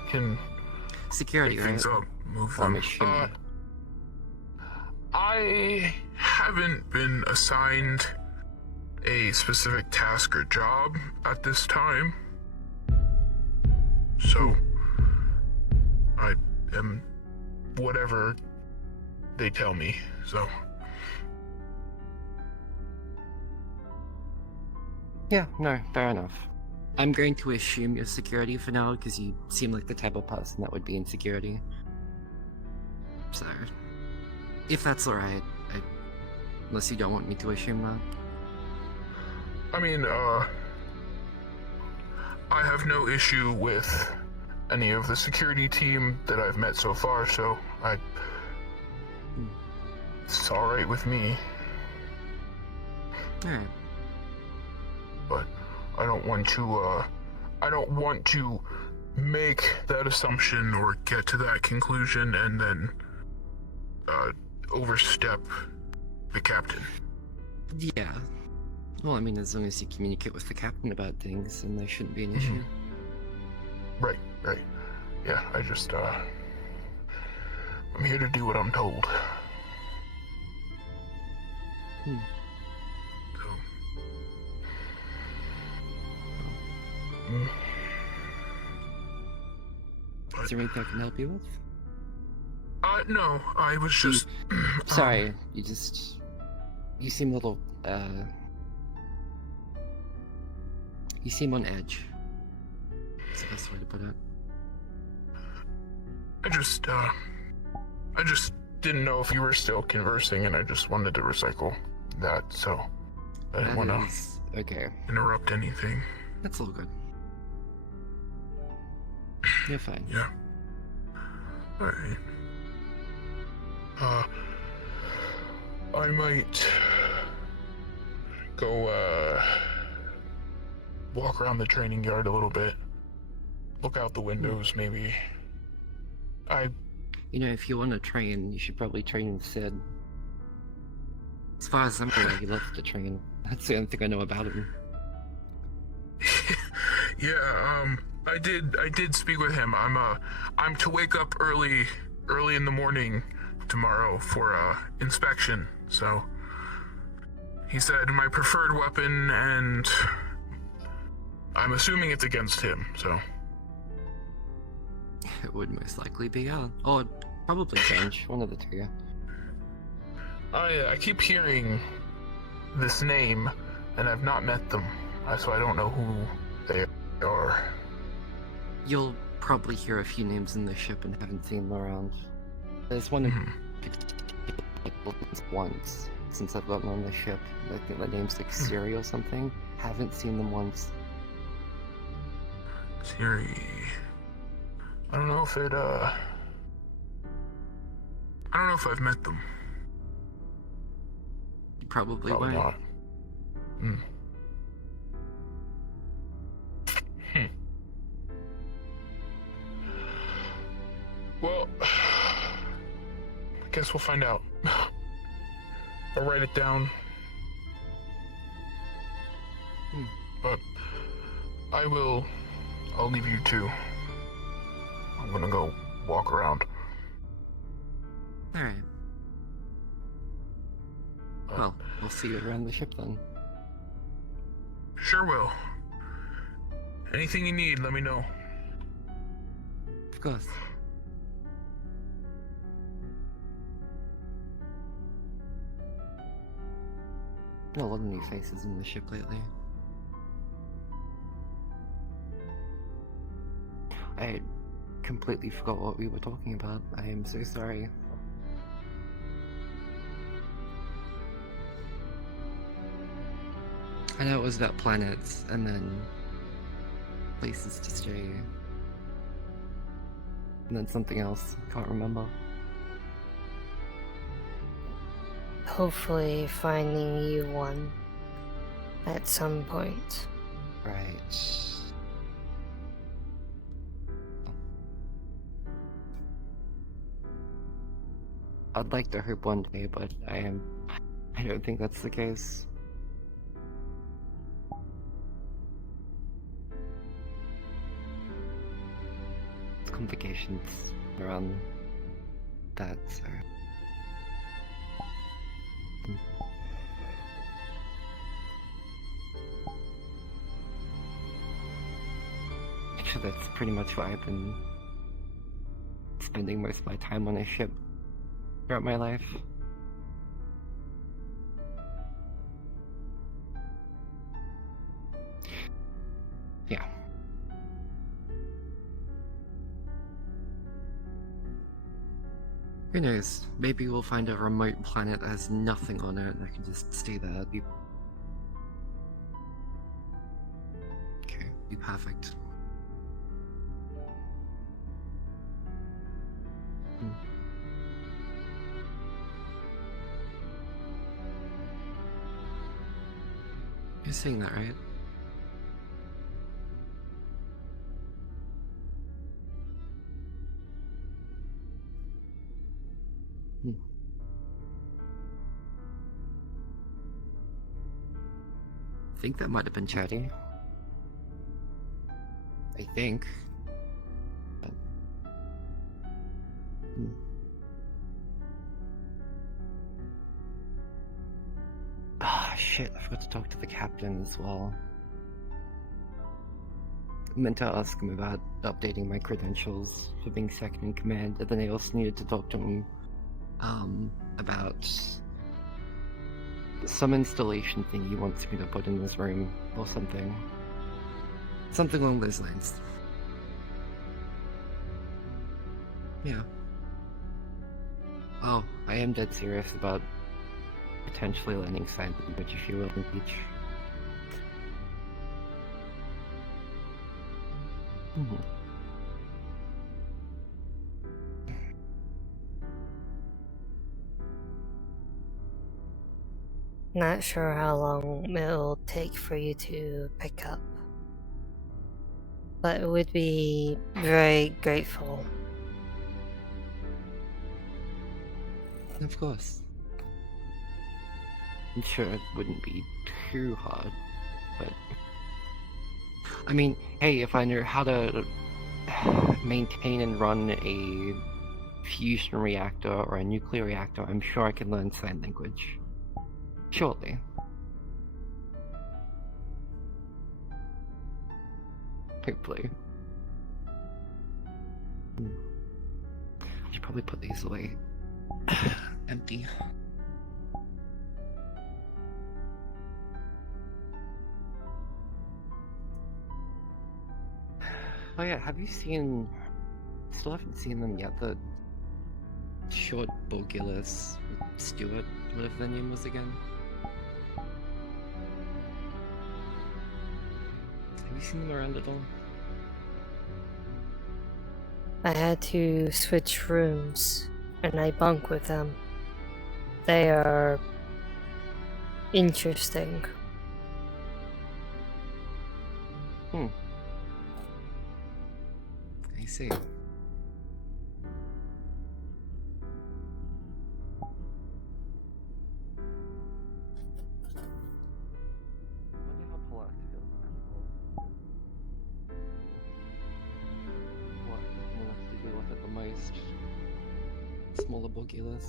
Can security pick things right? up, move Or them. machinery. I haven't been assigned a specific task or job at this time, so I am whatever they tell me, so. Yeah, no, fair enough. I'm going to assume you're security for now, because you seem like the type of person that would be in security. So, if that's alright, unless you don't want me to assume that. I mean, I have no issue with any of the security team that I've met so far, so it's alright with me. Alright. But I don't want to make that assumption or get to that conclusion and then overstep the captain. Yeah. Well, I mean, as long as you communicate with the captain about things, then there shouldn't be an issue. Right. Yeah, I just, I'm here to do what I'm told. Is there anything I can help you with? No, I was just... Sorry, you seem a little, you seem on edge. That's the best way to put it. I just didn't know if you were still conversing, and I just wanted to recycle that, so I didn't want to interrupt anything. That's all good. You're fine. Yeah. Alright. I might go, walk around the training yard a little bit. Look out the windows, maybe. You know, if you want to train, you should probably train with Sid. As far as I'm aware, he loves to train. That's the only thing I know about him. Yeah, I did speak with him. I'm to wake up early in the morning tomorrow for inspection. So he said my preferred weapon, and I'm assuming it's against him. So it would most likely be, yeah, or probably Bench, one of the two. I keep hearing this name, and I've not met them, so I don't know who they are. You'll probably hear a few names in the ship and haven't seen them around. There's one in once since I've gotten on the ship. I think the name's like Siri or something. Haven't seen them once. Siri. I don't know if I've met them. You probably Probably won't. not. Well, I guess we'll find out. I'll write it down. But I'll leave you two. I'm gonna go walk around. Alright. Well, we'll see you around the ship then. Sure will. Anything you need, let me know. Of course. A lot of new faces in the ship lately. I completely forgot what we were talking about. I am so sorry. I know it was about planets and then places to stay. And then something else. Can't remember. Hopefully finding you one at some point. Right. I'd like to hope one day, but I don't think that's the case. Complications around that, so. Actually, that's pretty much why I've been spending most of my time on a ship throughout my life. Yeah. Who knows? Maybe we'll find a remote planet that has nothing on it and I can just stay there. It'd be... Okay, be perfect. You're saying that, right? I think that might have been Chatty. I think. But... Ah, shit, I forgot to talk to the captain as well. I meant to ask him about updating my credentials for being second in command, and then I also needed to talk to him, about some installation thing he wants me to put in his room, or something. Something along those lines. Yeah. Oh, I am dead serious about potentially learning sign language if you will in Beach. Not sure how long it'll take for you to pick up, but would be very grateful. Of course. I'm sure it wouldn't be too hard, but... I mean, hey, if I knew how to maintain and run a fusion reactor or a nuclear reactor, I'm sure I can learn sign language. Surely. Hopefully. I should probably put these away. Empty. Oh yeah, have you seen... Still haven't seen them yet, the short Bogilus Stewart, whatever their name was again. Have you seen them around at all? I had to switch rooms, and I bunk with them. They are interesting. I see. Smaller Bogilus.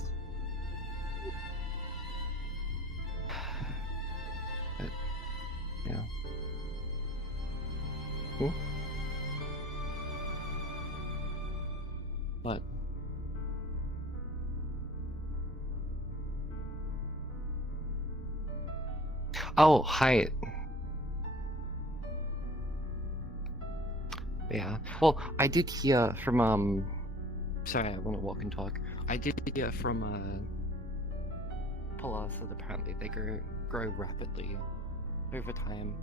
But, yeah. What? Oh, hi. Yeah. Well, I did hear from sorry, I want to walk and talk. I did hear from Polaris that apparently they grow rapidly over time.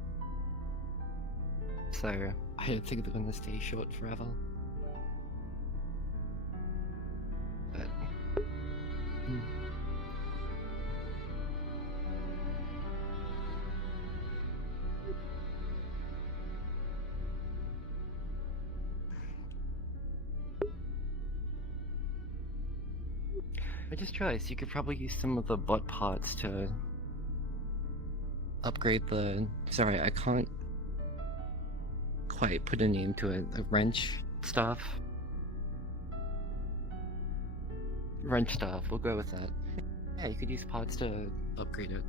So I don't think they're gonna stay short forever. But I just realized you could probably use some of the bot parts to upgrade the. Sorry, I can't quite put a name to it. The wrench stuff. Wrench stuff. We'll go with that. Yeah, you could use parts to upgrade it.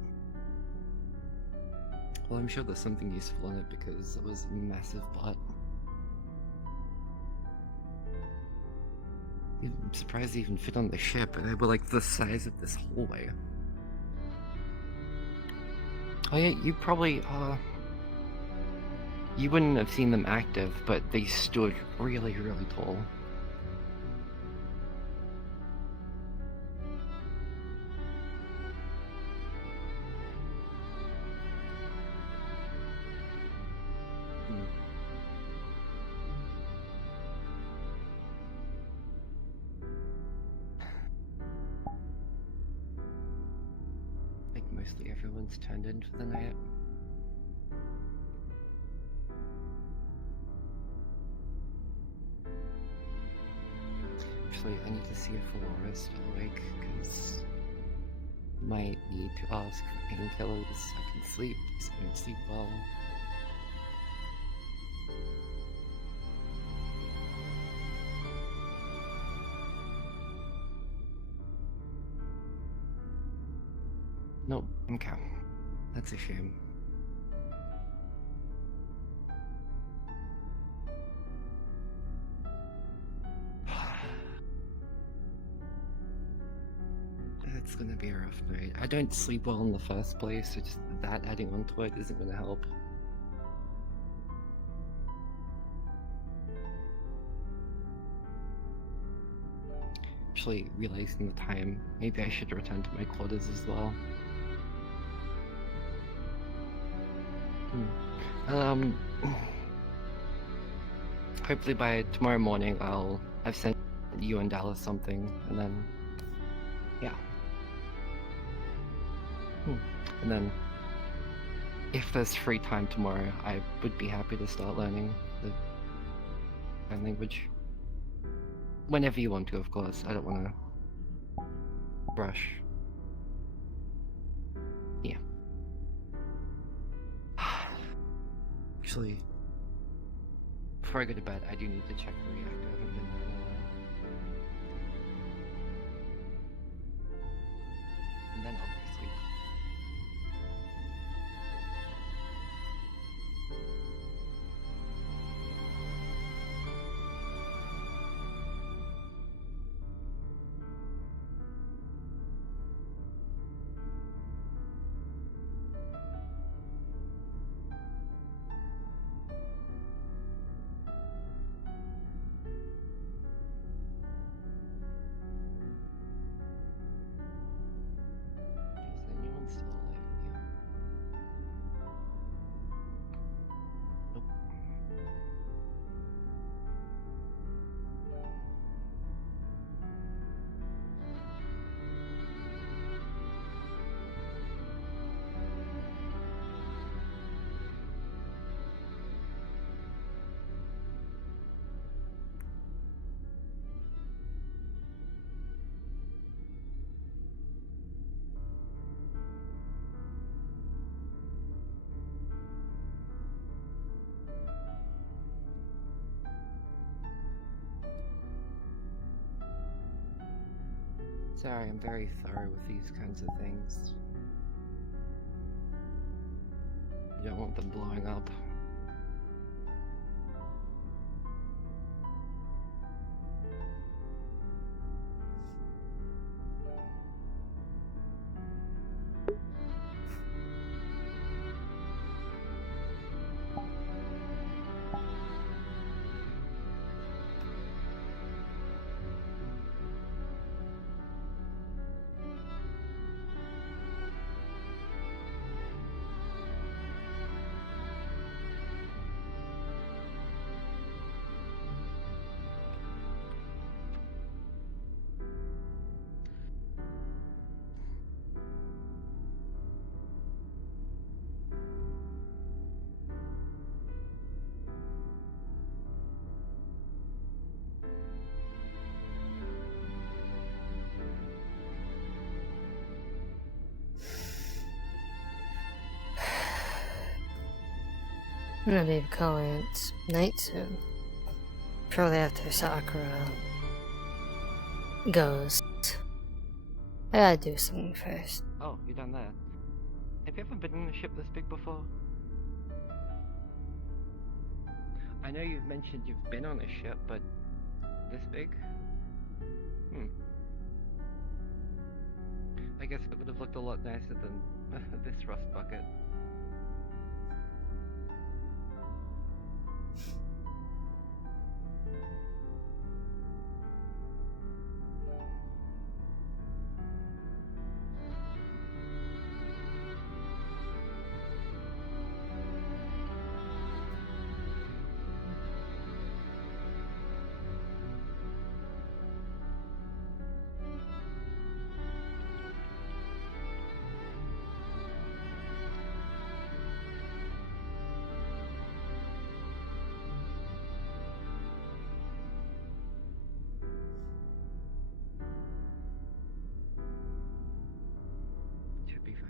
Well, I'm sure there's something useful in it because it was a massive bot. I'm surprised they even fit on the ship. They were like the size of this hallway. Oh yeah, you probably, you wouldn't have seen them active, but they stood really, really tall. I think mostly everyone's turned in for the night. Actually, I need to see if Aurora's still awake, because might need to ask for painkillers so I can sleep, because I don't sleep well. Nope, okay. That's a shame. It's gonna be a rough night. I don't sleep well in the first place, so just that adding onto it isn't gonna help. Actually, realizing the time, maybe I should return to my quarters as well. Hopefully by tomorrow morning I'll have sent you and Dallas something, and then, yeah. And then, if there's free time tomorrow, I would be happy to start learning the sign language. Whenever you want to, of course. I don't want to rush. Yeah. Actually, before I go to bed, I do need to check the reactor. I haven't been there in a while. And then I'll go to sleep. Is anyone still alive in here? Nope. Sorry, I'm very thorough with these kinds of things. You don't want them blowing up. I'm gonna be calling it night soon. Probably after Sakura goes. I gotta do something first. Oh, you done that? Have you ever been in a ship this big before? I know you've mentioned you've been on a ship, but this big? I guess it would have looked a lot nicer than this rust bucket. Should be fine.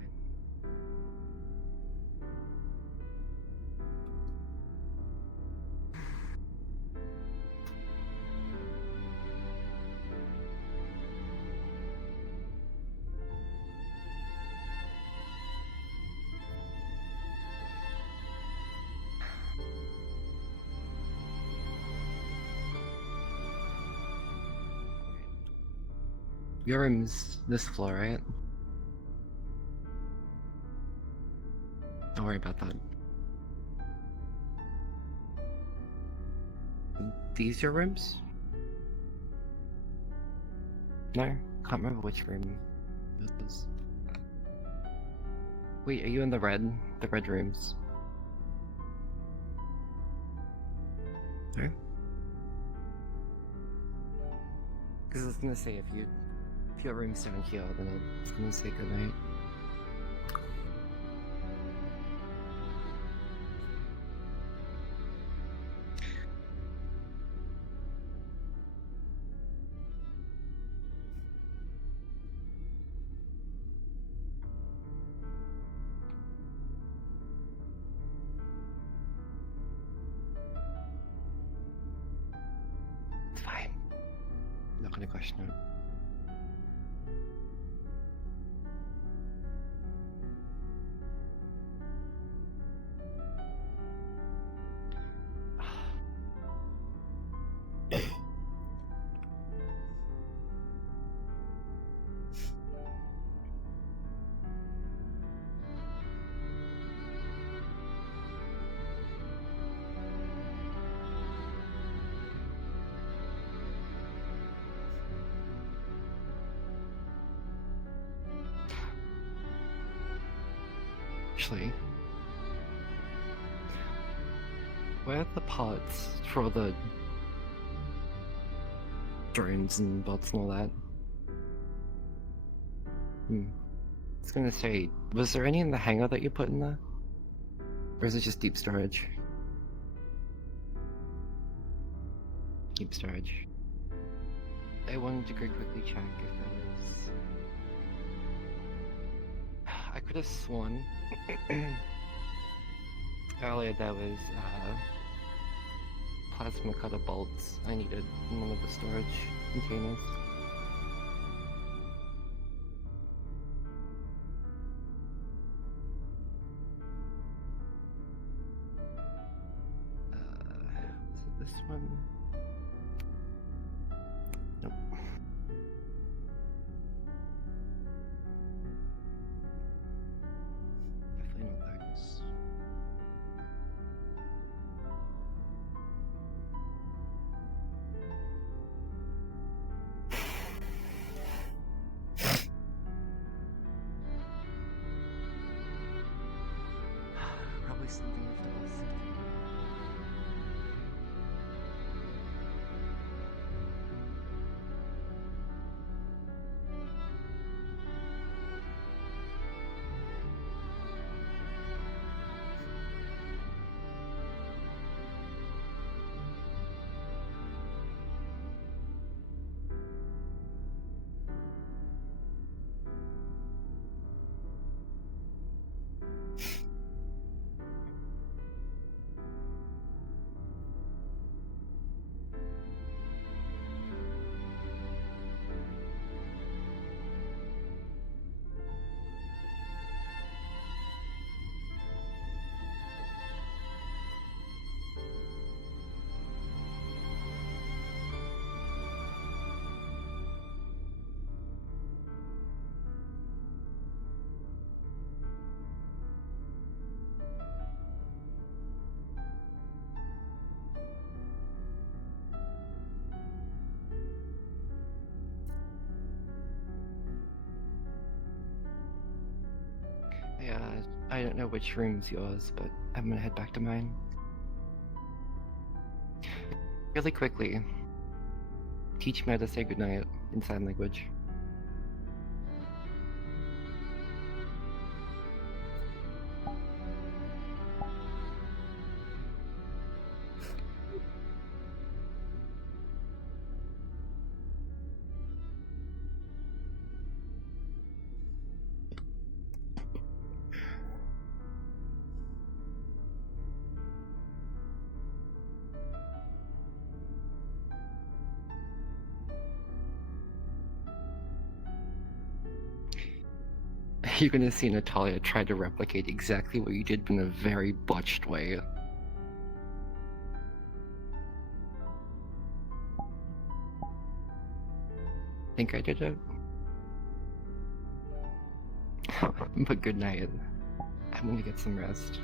Your room's this floor, right? Don't worry about that. These your rooms? No? Can't remember which room it is. Wait, are you in the red rooms? No? Because I was gonna say, if your room's down here, then I was gonna say goodnight. It's fine. I'm not gonna question it. Actually, where are the parts for the drones and bots and all that? I was gonna say, was there any in the hangar that you put in there? Or is it just deep storage? Deep storage. I wanted to go quickly check if there was... I could have sworn earlier there was plasma cutter bolts I needed in one of the storage containers. Is it this one? Nope. Definitely not those. I don't know which room's yours, but I'm gonna head back to mine. Really quickly, teach me how to say goodnight in sign language. You're gonna see Natalia try to replicate exactly what you did, but in a very botched way. Think I did it? But good night. I'm gonna get some rest.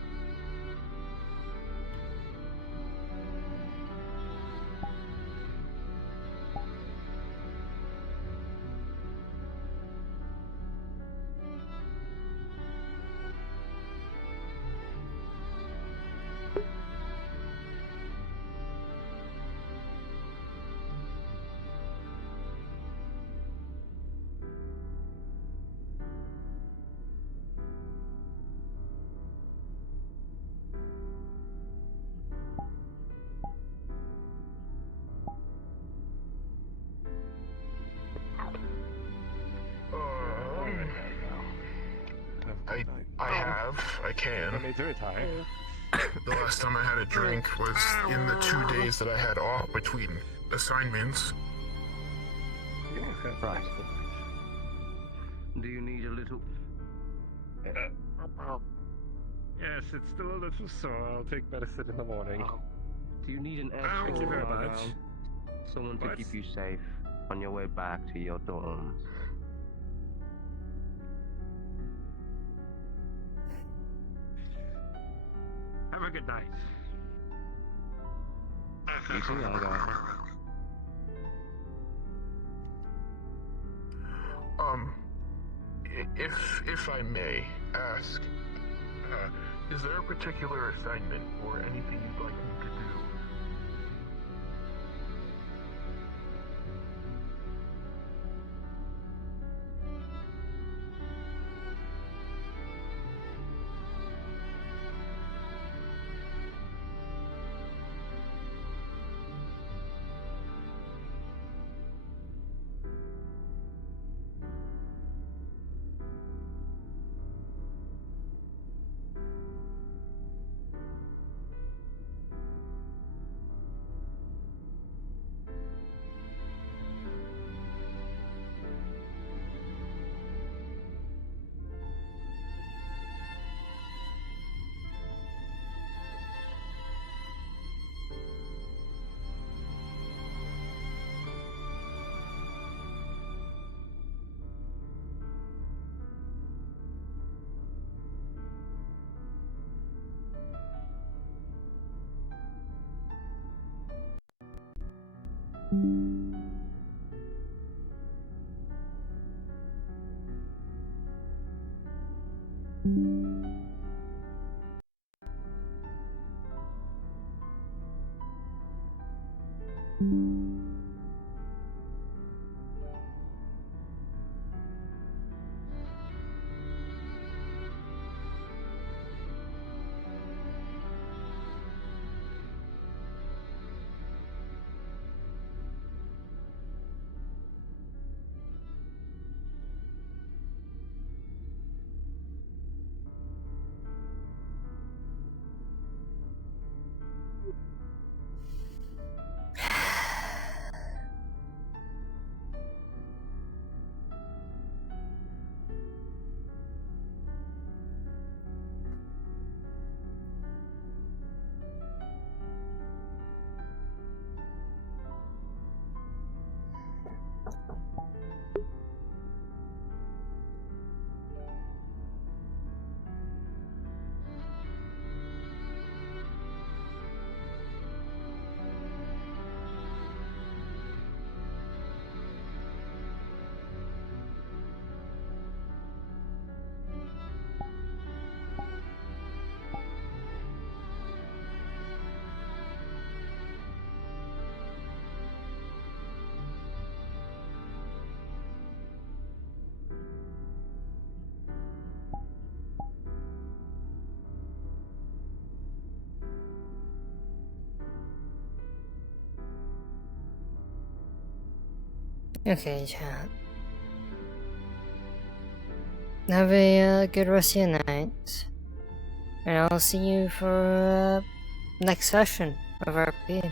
I can. The last time I had a drink was in the 2 days that I had off between assignments. Right. Do you need a little... Yes, it's still a little sore. I'll take medicine in the morning. Do you need an Thank you very escort much. Someone to What? keep you safe on your way back to your dorms? Have a good night. You too, Algar. If I may ask, is there a particular assignment or anything you'd like me to do? Okay, chat. Have a good rest of your night. And I'll see you for next session of RP.